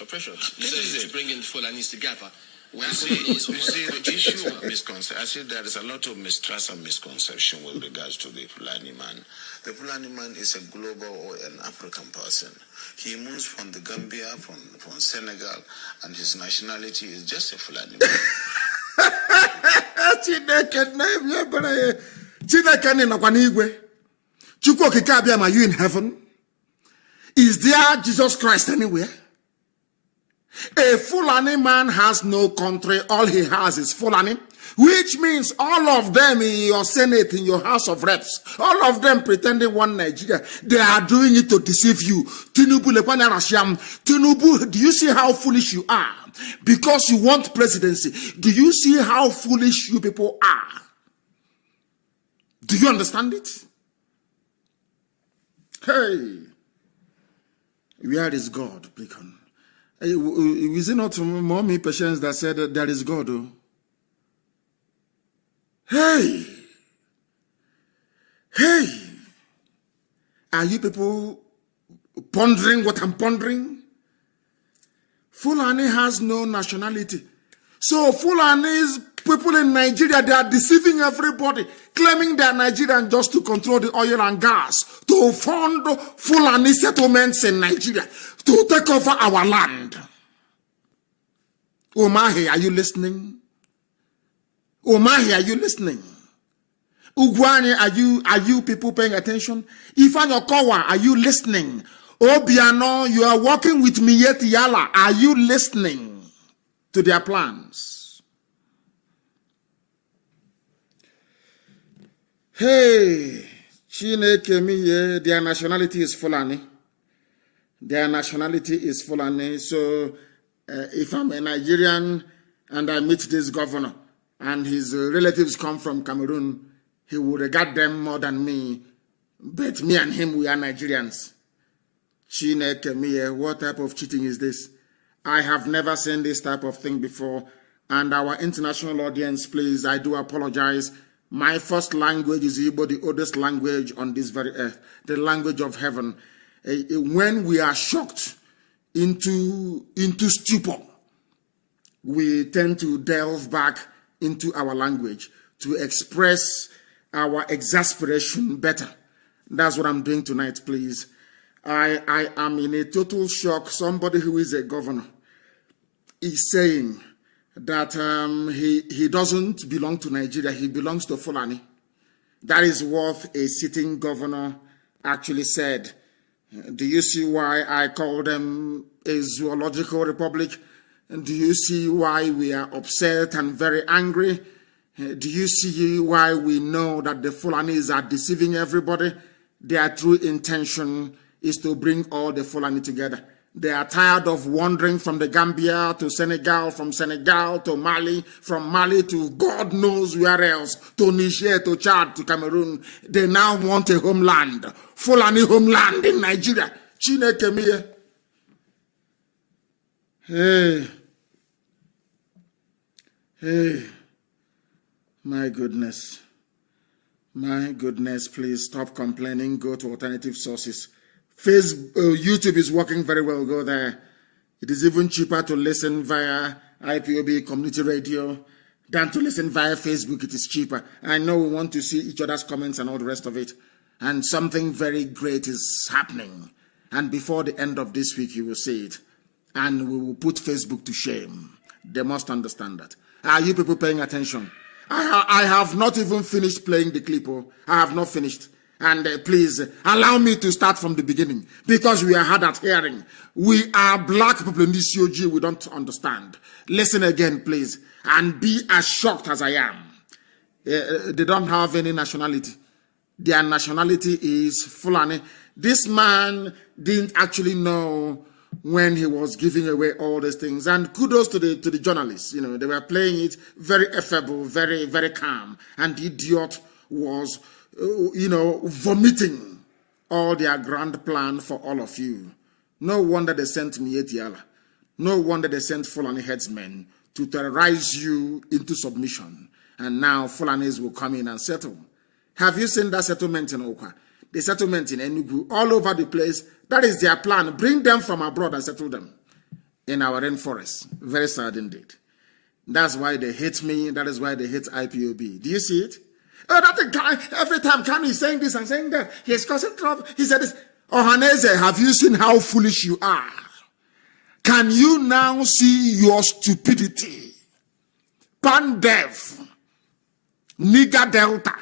This is to bring in Fulanis together. You see, the issue of misconception, I see there is a lot of mistrust and misconception with regards to the Fulani man. The Fulani man is a global or an African person. He moves from the Gambia, from Senegal, and his nationality is just a Fulani man. Are you in heaven? Is there Jesus Christ anywhere? A Fulani man has no country. All he has is Fulani, which means all of them in your Senate, in your House of Reps, all of them pretending one Nigeria. They are doing it to deceive you. Tinubu, do you see how foolish you are? Because you want presidency. Do you see how foolish you people are? Do you understand it? Hey, where is God, Bacon? Is it not mommy Patience that said that there is God? Oh? Hey, hey, are you people pondering what I'm pondering? Fulani has no nationality. So Fulani's people in Nigeria, they are deceiving everybody, claiming they are Nigerian just to control the oil and gas, to fund Fulani settlements in Nigeria, to take over our land. Omahe, are you listening? Omahe, are you listening? Ugwani, are you people paying attention? Ifan Okowa, are you listening? Obiano, you are working with Miyeti Yala. Are you listening to their plans? Hey, Chineke miye, their nationality is Fulani. Their nationality is Fulani. So if I'm a Nigerian and I meet this governor and his relatives come from Cameroon, he will regard them more than me. But me and him, we are Nigerians. Chineke miye, what type of cheating is this? I have never seen this type of thing before. And our international audience, please, I do apologize. My first language is Igbo, the oldest language on this very earth, the language of heaven. When we are shocked into stupor, we tend to delve back into our language to express our exasperation better. That's what I'm doing tonight, please. I am in a total shock. Somebody who is a governor is saying that he doesn't belong to Nigeria, he belongs to Fulani. That is what a sitting governor actually said. Do you see why I call them a zoological republic? Do you see why we are upset and very angry? Do you see why we know that the Fulanis are deceiving everybody? Their true intention is to bring all the Fulani together. They are tired of wandering from the Gambia to Senegal, from Senegal to Mali, from Mali to God knows where else, to Niger, to Chad, to Cameroon. They now want a homeland, Fulani homeland in Nigeria. Chineke miye. Hey, my goodness, please stop complaining, go to alternative sources. YouTube is working very well. Go there. It is even cheaper to listen via IPOB community radio than to listen via Facebook. It is cheaper. I know we want to see each other's comments and all the rest of it. And something very great is happening. And before the end of this week, you will see it. And we will put Facebook to shame. They must understand that. Are you people paying attention? I have not even finished playing the clip. I have not finished. And please allow me to start from the beginning because we are hard at hearing. We are black people in this COG. We don't understand. Listen again, please, and be as shocked as I am. They don't have any nationality. Their nationality is Fulani. This man didn't actually know when he was giving away all these things. And kudos to the journalists. You know, they were playing it very affable, very, very calm. And the idiot was vomiting all their grand plan for all of you. No wonder they sent Mietiala. No wonder they sent Fulani headsmen to terrorize you into submission. And now Fulanis will come in and settle. Have you seen that settlement in Okwa? The settlement in Enugu, all over the place. That is their plan. Bring them from abroad and settle them in our rainforest. Very sad indeed. That's why they hate me. That is why they hate IPOB. Do you see it? That guy, every time Kanu is saying this and saying that, he is causing trouble. He said this, Ohaneze, have you seen how foolish you are? Can you now see your stupidity? Pandev, Niger Delta,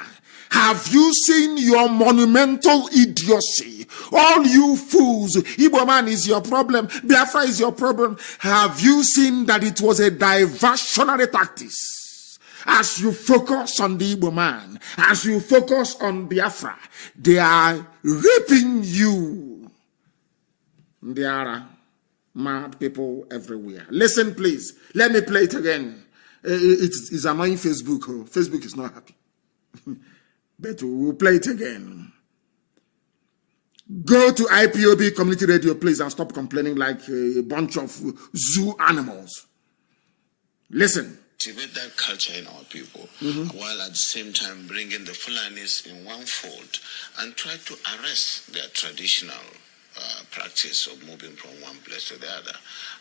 have you seen your monumental idiocy? All you fools, Igbo man is your problem, Biafra is your problem. Have you seen that it was a diversionary tactics? As you focus on the Igbo man, as you focus on Biafra, they are raping you. There are mad people everywhere. Listen, please. Let me play it again. It's annoying Facebook. Facebook is not happy. But we'll play it again. Go to IPOB community radio, please, and stop complaining like a bunch of zoo animals. Listen. Cultivate that culture in our people, while at the same time bringing the Fulanis in one fold and try to arrest their traditional practice of moving from one place to the other.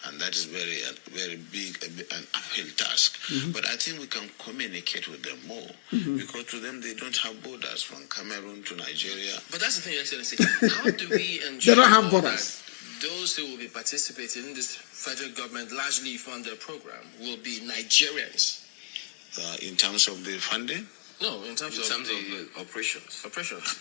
And that is very big, an uphill task. But I think we can communicate with them more, because to them they don't have borders from Cameroon to Nigeria. But that's the thing, Excellency. How do we ensure they don't have borders. Those who will be participating in this federal government largely funded program will be Nigerians? In terms of the funding? No, in terms of the operations.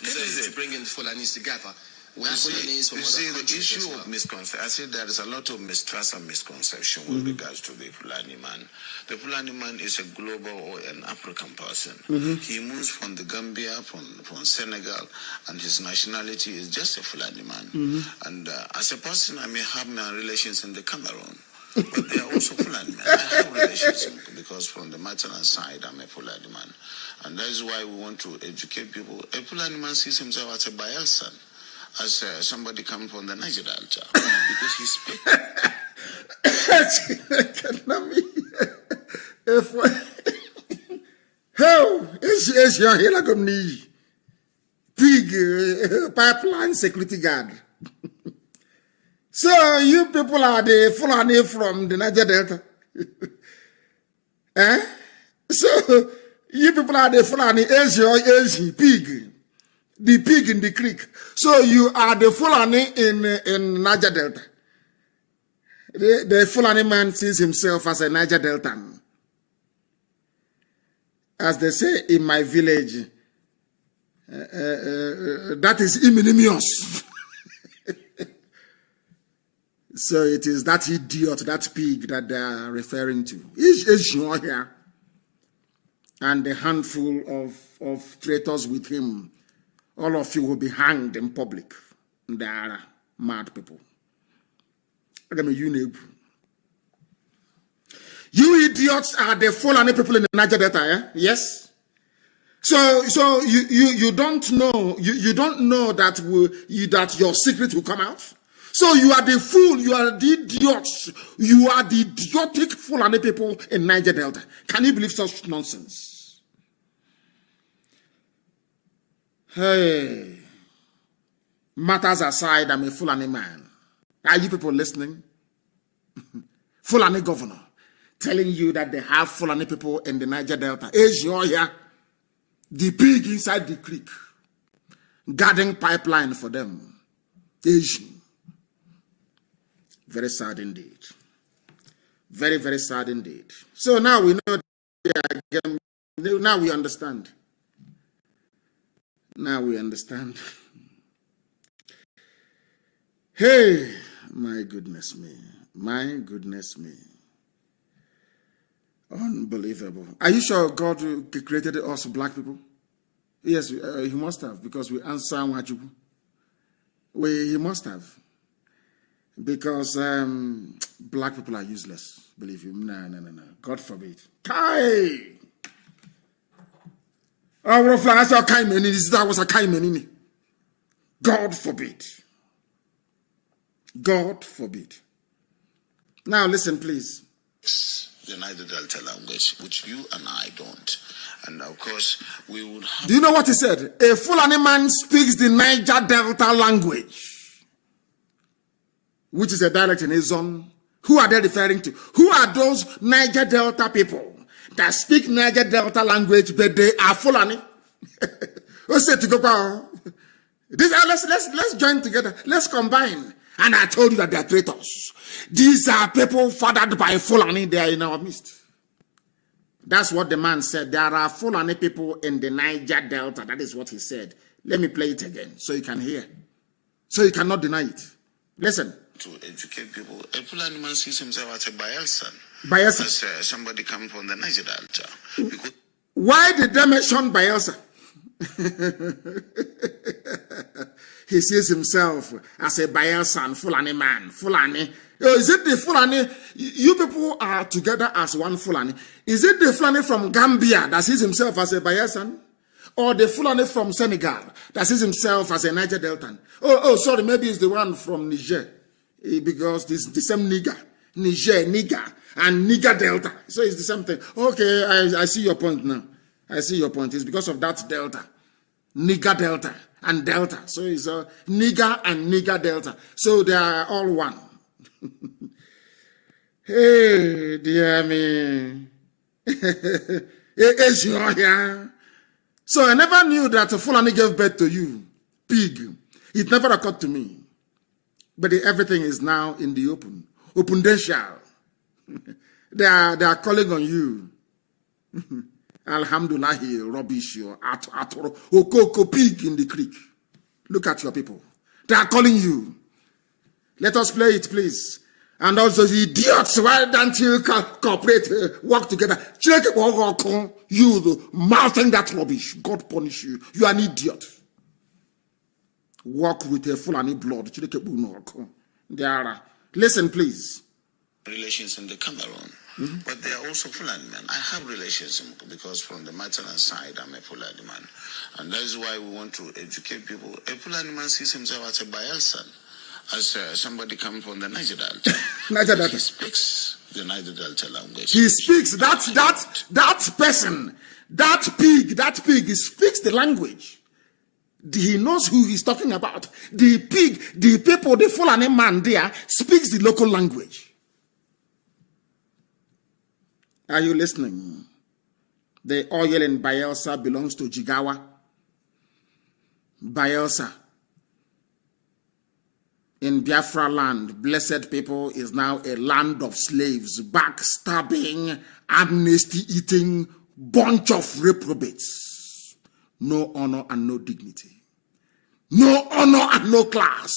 You said to bring in Fulanis together. You see, the issue of misconception, I say there is a lot of mistrust and misconception with regards to the Fulani man. The Fulani man is a global or an African person. He moves from the Gambia, from Senegal, and his nationality is just a Fulani man. And as a person, I may have my relations in the Cameroon, but they are also Fulani men. I have relations because from the maternal side, I'm a Fulani man. And that is why we want to educate people. A Fulani man sees himself as a Bayelsan, as somebody coming from the Niger Delta, because he speaks. How is your Hilagomni big pipeline security guard? So you people are the Fulani from the Niger Delta? Eh? So you people are the Fulani, Asia, pig. The pig in the creek. So you are the Fulani in Niger Delta. The Fulani man sees himself as a Niger Deltan. As they say in my village, that is ignominious. So it is that idiot, that pig that they are referring to. Is here. And a handful of traitors with him. All of you will be hanged in public. They are mad people. You idiots are the Fulani people in the Niger Delta, eh? Yes. So you don't know that your secret will come out. So you are the fool. You are the idiots. You are the idiotic Fulani people in Niger Delta. Can you believe such nonsense? Hey, matters aside, I'm a Fulani man. Are you people listening? Fulani governor telling you that they have Fulani people in the Niger Delta. Asia, the pig inside the creek, guarding pipeline for them. Asian. Very sad indeed. Very, very sad indeed. So now we know again. Now we understand. Now we understand. Hey, my goodness me. My goodness me. Unbelievable. Are you sure God created us black people? Yes, he must have, because we answer Wajubu. He must have. Because black people are useless. Believe you. No. God forbid. Kai! That was a Kaimeni. God forbid. God forbid. Now listen, please. The Niger Delta language, which you and I don't. And of course, we would have... Do you know what he said? A Fulani man speaks the Niger Delta language, which is a dialect in his zone. Who are they referring to? Who are those Niger Delta people that speak Niger Delta language, but they are Fulani? Let's join together. Let's combine. And I told you that they are traitors. These are people fathered by Fulani. They are in our midst. That's what the man said. There are Fulani people in the Niger Delta. That is what he said. Let me play it again so you can hear. So you cannot deny it. Listen. To educate people, a Fulani man sees himself as a Bayelsan. Bayelsan. As somebody coming from the Niger Delta. Why did they mention Bayelsa? He sees himself as a Bayelsan, Fulani man. Fulani. Is it the Fulani? You people are together as one Fulani. Is it the Fulani from Gambia that sees himself as a Bayelsan? Or the Fulani from Senegal that sees himself as a Niger Deltan. Oh, sorry, maybe it's the one from Niger. Because it's the same nigger. Niger, nigger, and nigger Delta. So it's the same thing. Okay, I see your point now. I see your point. It's because of that Delta. Nigger Delta and Delta. So it's a nigger and nigger Delta. So they are all one. Hey, dear me. So I never knew that Fulani gave birth to you, pig. It never occurred to me. But everything is now in the open. Opendential. They are calling on you. Alhamdulillah, rubbish, okoko pig in the creek. Look at your people. They are calling you. Let us play it, please. And also the idiots, why don't you cooperate, work together? You mouthing that rubbish. God punish you. You are an idiot. Walk with a Fulani blood. Listen, please. Relations in the Cameroon, but they are also Fulani men. I have relations because from the maternal side, I'm a Fulani man. And that is why we want to educate people. A Fulani man sees himself as a Bayelsan, as somebody coming from the Niger Delta. Niger Delta. He speaks the Niger Delta language. He speaks, that person, that pig, he speaks the language. He knows who he's talking about. The pig, the people, the Fulani man there speaks the local language. Are you listening? The oil in Bayelsa belongs to Jigawa. Bayelsa. In Biafra land, blessed people is now a land of slaves, backstabbing, amnesty-eating bunch of reprobates. No honor and no dignity. No honor and no class.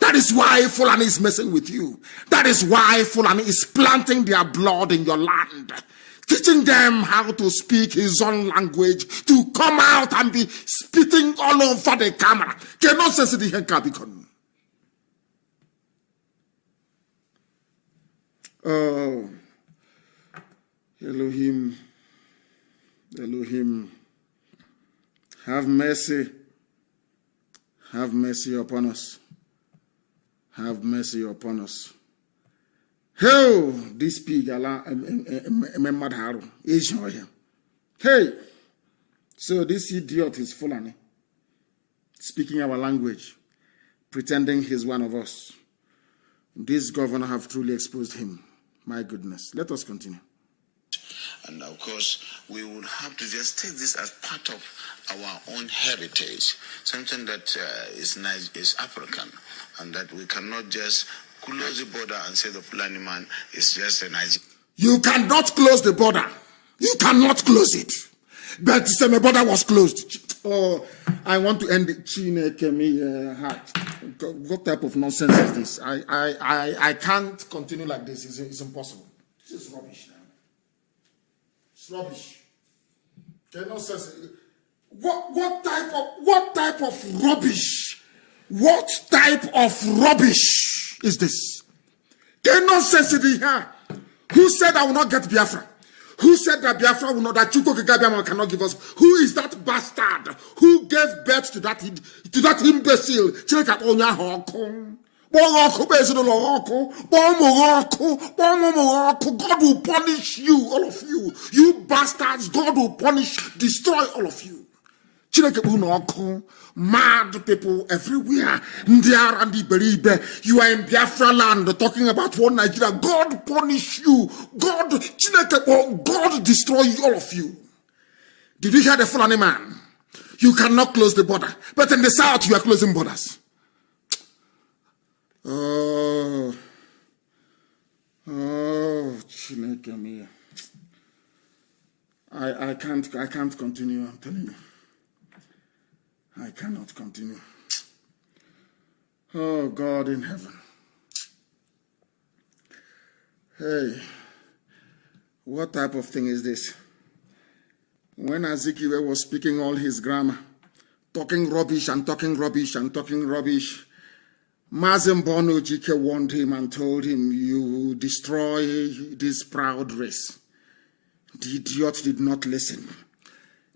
That is why Fulani is messing with you. That is why Fulani is planting their blood in your land. Teaching them how to speak his own language, to come out and be spitting all over the camera. Cannot sense the Henkabikon. Oh, Elohim, Elohim, have mercy upon us. Have mercy upon us. Hey, this pig, hey, so this idiot is Fulani, speaking our language, pretending he's one of us. This governor have truly exposed him. My goodness. Let us continue. And of course, we would have to just take this as part of our own heritage, something that is African, and that we cannot just close the border and say the Fulani man is just a Nigerian. You cannot close the border. You cannot close it. But the border was closed. Oh, I want to end it. What type of nonsense is this? I can't continue like this. It's impossible. This is rubbish now. It's rubbish. Nonsense. What type of rubbish? What type of rubbish is this? Nonsense here. Who said I will not get Biafra? Who said that Biafra will not, that Chuko Kagabiama cannot give us? Who is that bastard who gave birth to that imbecile? God will punish you, all of you. You bastards, God will punish, destroy all of you. Mad people everywhere. You are in Biafra land talking about one Nigeria. God punish you. God destroy all of you. Did you hear the Fulani man? You cannot close the border. But in the south, you are closing borders. Oh, Chineke mia. I can't continue, I'm telling you. I cannot continue. Oh, God in heaven. Hey, what type of thing is this? When Azikiwe was speaking all his grammar, talking rubbish, Mazi Nnamdi warned him and told him, you destroy this proud race. The idiot did not listen.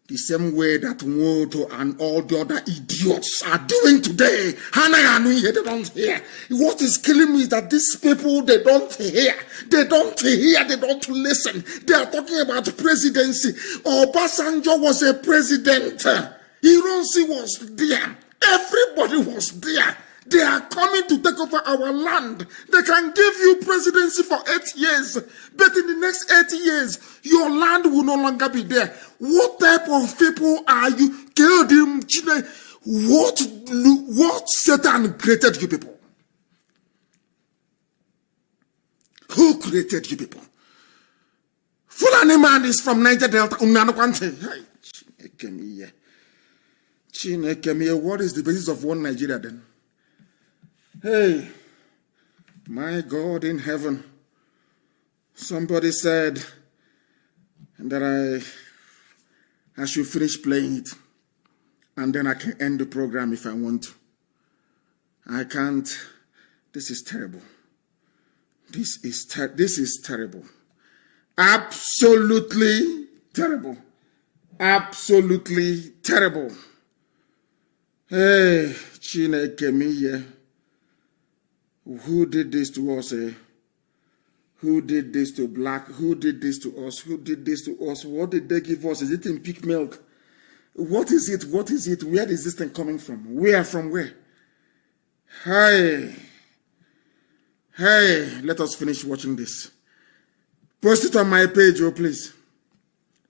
The same way that Nwodo and all the other idiots are doing today. They don't hear. What is killing me is that these people, they don't hear. They don't hear. They don't listen. They are talking about presidency. Obasanjo was a president. Ironsi was there. Everybody was there. They are coming to take over our land. They can give you presidency for 8 years. But in the next 80 years, your land will no longer be there. What type of people are you? What Satan created you people? Who created you people? Fulani man is from Niger Delta. What is the basis of one Nigeria then? Hey, my God in heaven. Somebody said that I should finish playing it and then I can end the program if I want to. I can't. This is terrible. This is terrible. Absolutely terrible. Absolutely terrible. Hey, Chineke miye. Who did this to us? Who did this to black? Who did this to us? Who did this to us? What did they give us? Is it in pig milk? What is it? What is it? Where is this thing coming from? Where from where? Hey, let us finish watching this. Post it on my page, oh please.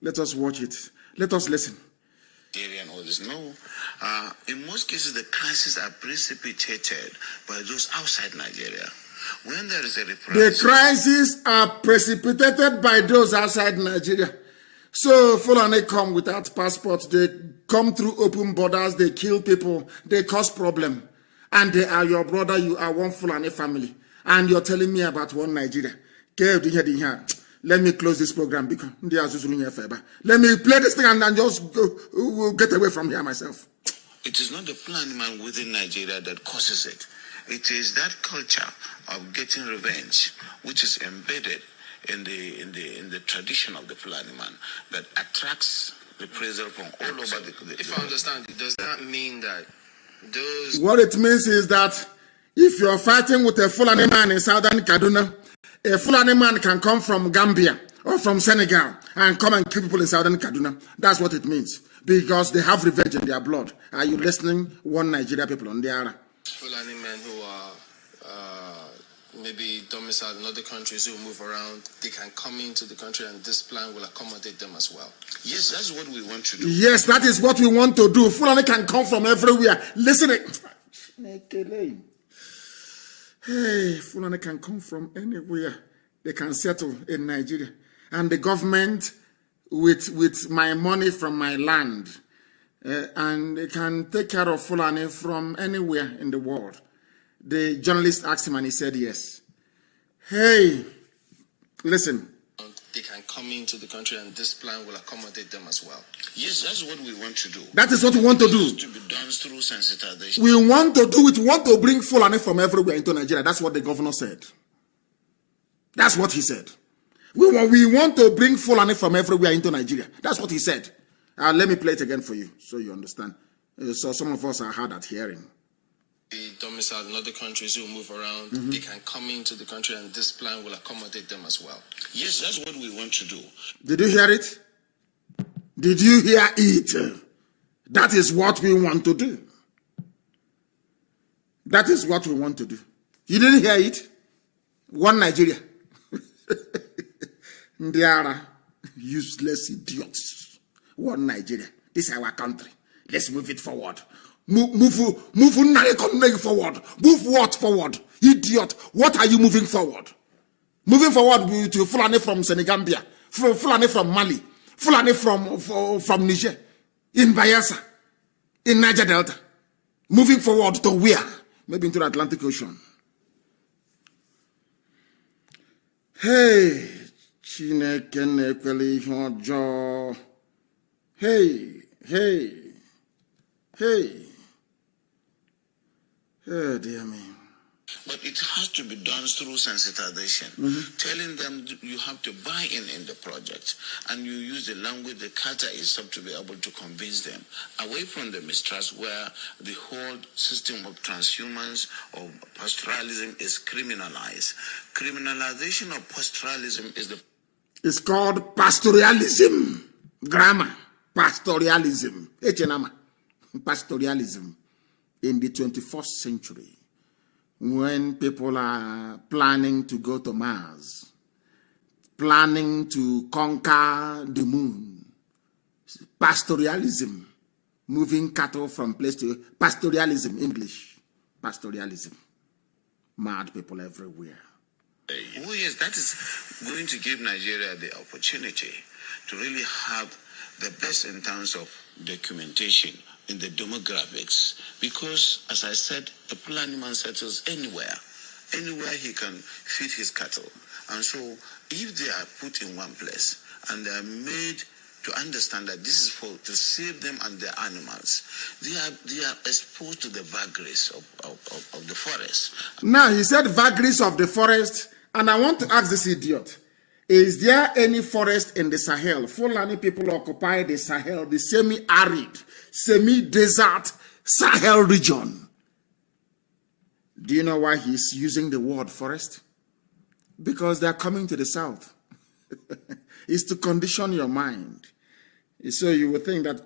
Let us watch it. Let us listen. No. In most cases, the crises are precipitated by those outside Nigeria. When there is a reprisal, the crises are precipitated by those outside Nigeria. So Fulani come without passports, they come through open borders, they kill people, they cause problem. And they are your brother, you are one Fulani family. And you're telling me about one Nigeria. Let me close this program because let me play this thing and then just go, get away from here myself. It is not the Fulani man within Nigeria that causes it. It is that culture of getting revenge, which is embedded in the tradition of the Fulani man, that attracts reprisal from all over the If I understand, does that mean that those... What it means is that if you're fighting with a Fulani man in southern Kaduna, a Fulani man can come from Gambia or from Senegal and come and kill people in southern Kaduna. That's what it means. Because they have revenge in their blood. Are you listening? One Nigeria people on the other. Fulani men who are maybe domiciled in other countries who move around, they can come into the country and this plan will accommodate them as well. Yes, that's what we want to do. Yes, that is what we want to do. Fulani can come from everywhere. Listen. Hey, Fulani can come from anywhere. They can settle in Nigeria. And the government, with my money from my land, and they can take care of Fulani from anywhere in the world. The journalist asked him and he said yes. Hey, listen. They can come into the country and this plan will accommodate them as well. Yes, that's what we want to do. That is what we want to do. To be done through sensitization. We want to do it. We want to bring Fulani from everywhere into Nigeria. That's what the governor said. That's what he said. We want to bring Fulani from everywhere into Nigeria. That's what he said. Let me play it again for you so you understand. So some of us are hard at hearing. The domiciled in other countries who move around, they can come into the country and this plan will accommodate them as well. Yes, that's what we want to do. Did you hear it? Did you hear it? That is what we want to do. That is what we want to do. You didn't hear it? One Nigeria. They are useless idiots. One Nigeria. This is our country. Let's move it forward. Move forward. Move what forward? Idiot. What are you moving forward? Moving forward to Fulani from Senegambia, Fulani from Mali, Fulani from Niger, in Bayelsa, in Niger Delta. Moving forward to where? Maybe into the Atlantic Ocean. Hey, Chineke nekwele ihe ọjọọ. Hey. Oh, dear me. But it has to be done through sensitization, telling them you have to buy in the project, and you use the language the Carter is up to be able to convince them, away from the mistrust where the whole system of transhumance or pastoralism is criminalized. Criminalization of pastoralism is the... It's called pastoralism. Grammar. Pastoralism. Echenama. Pastoralism in the 21st century, when people are planning to go to Mars, planning to conquer the moon. Pastoralism. Moving cattle from place to... Pastoralism, English. Pastoralism. Mad people everywhere. Oh yes, that is going to give Nigeria the opportunity to really have the best in terms of documentation in the demographics, because, as I said, the Fulani man settles anywhere he can feed his cattle. And so if they are put in one place and they are made to understand that this is to save them and their animals, they are exposed to the vagaries of the forest. Now, he said vagaries of the forest, and I want to ask this idiot, is there any forest in the Sahel? Fulani people occupy the Sahel, the semi-arid, semi-desert Sahel region. Do you know why he's using the word forest? Because they are coming to the south. It's to condition your mind. So you would think that,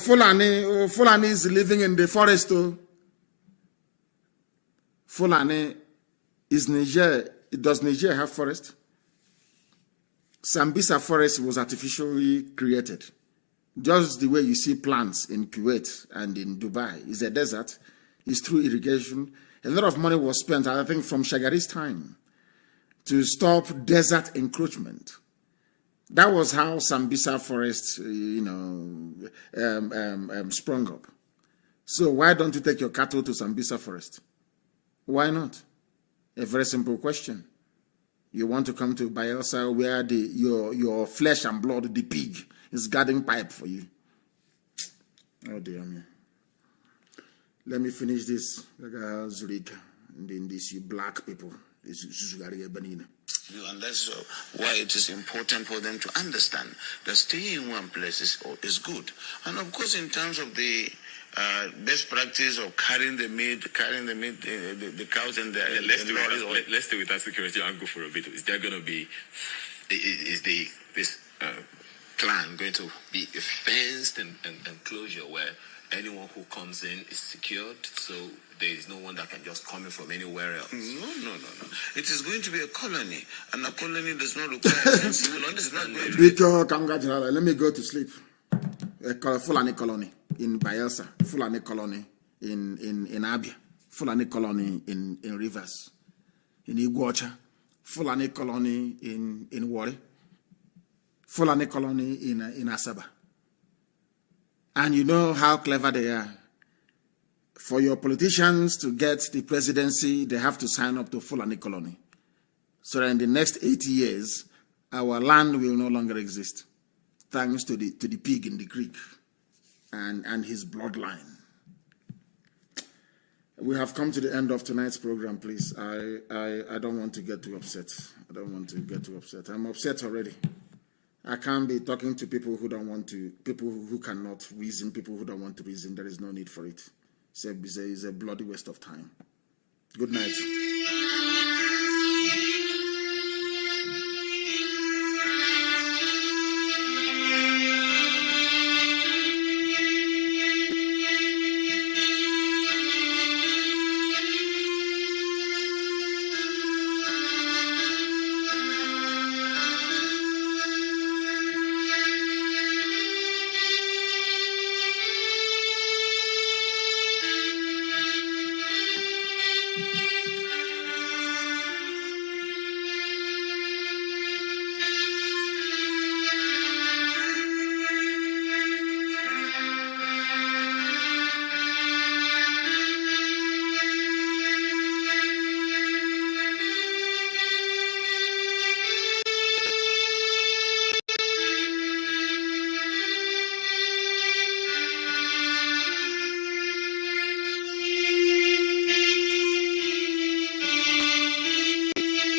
Fulani is living in the forest. Oh. Fulani is Niger. Does Niger have forest? Sambisa forest was artificially created. Just the way you see plants in Kuwait and in Dubai. It's a desert. It's through irrigation. A lot of money was spent, I think, from Shagari's time to stop desert encroachment. That was how Sambisa forest, sprung up. So why don't you take your cattle to Sambisa forest? Why not? A very simple question. You want to come to Bayelsa where your flesh and blood, the pig, is guarding pipe for you. Oh dear me. Let me finish this. Zurika. And then these you black people. And that's why it is important for them to understand that staying in one place is good. And of course, in terms of the best practice of carrying the meat, the cows and the let's stay with that security angle for a bit. Is there going to be this plan going to be a fenced and enclosure where anyone who comes in is secured, so there is no one that can just come in from anywhere else? No. It is going to be a colony, and a colony does not require fence. You will understand. Let me go to sleep. A Fulani colony in Bayelsa, Fulani colony in Abia, Fulani colony in Rivers, in Iguacha, Fulani colony in Warri, Fulani colony in Asaba. And you know how clever they are. For your politicians to get the presidency, they have to sign up to Fulani colony. So that in the next 80 years, our land will no longer exist, thanks to the pig in the creek and his bloodline. We have come to the end of tonight's program, please. I don't want to get too upset. I'm upset already. I can't be talking to people who don't want to, people who cannot reason, people who don't want to reason. There is no need for it. It's a bloody waste of time. Good night.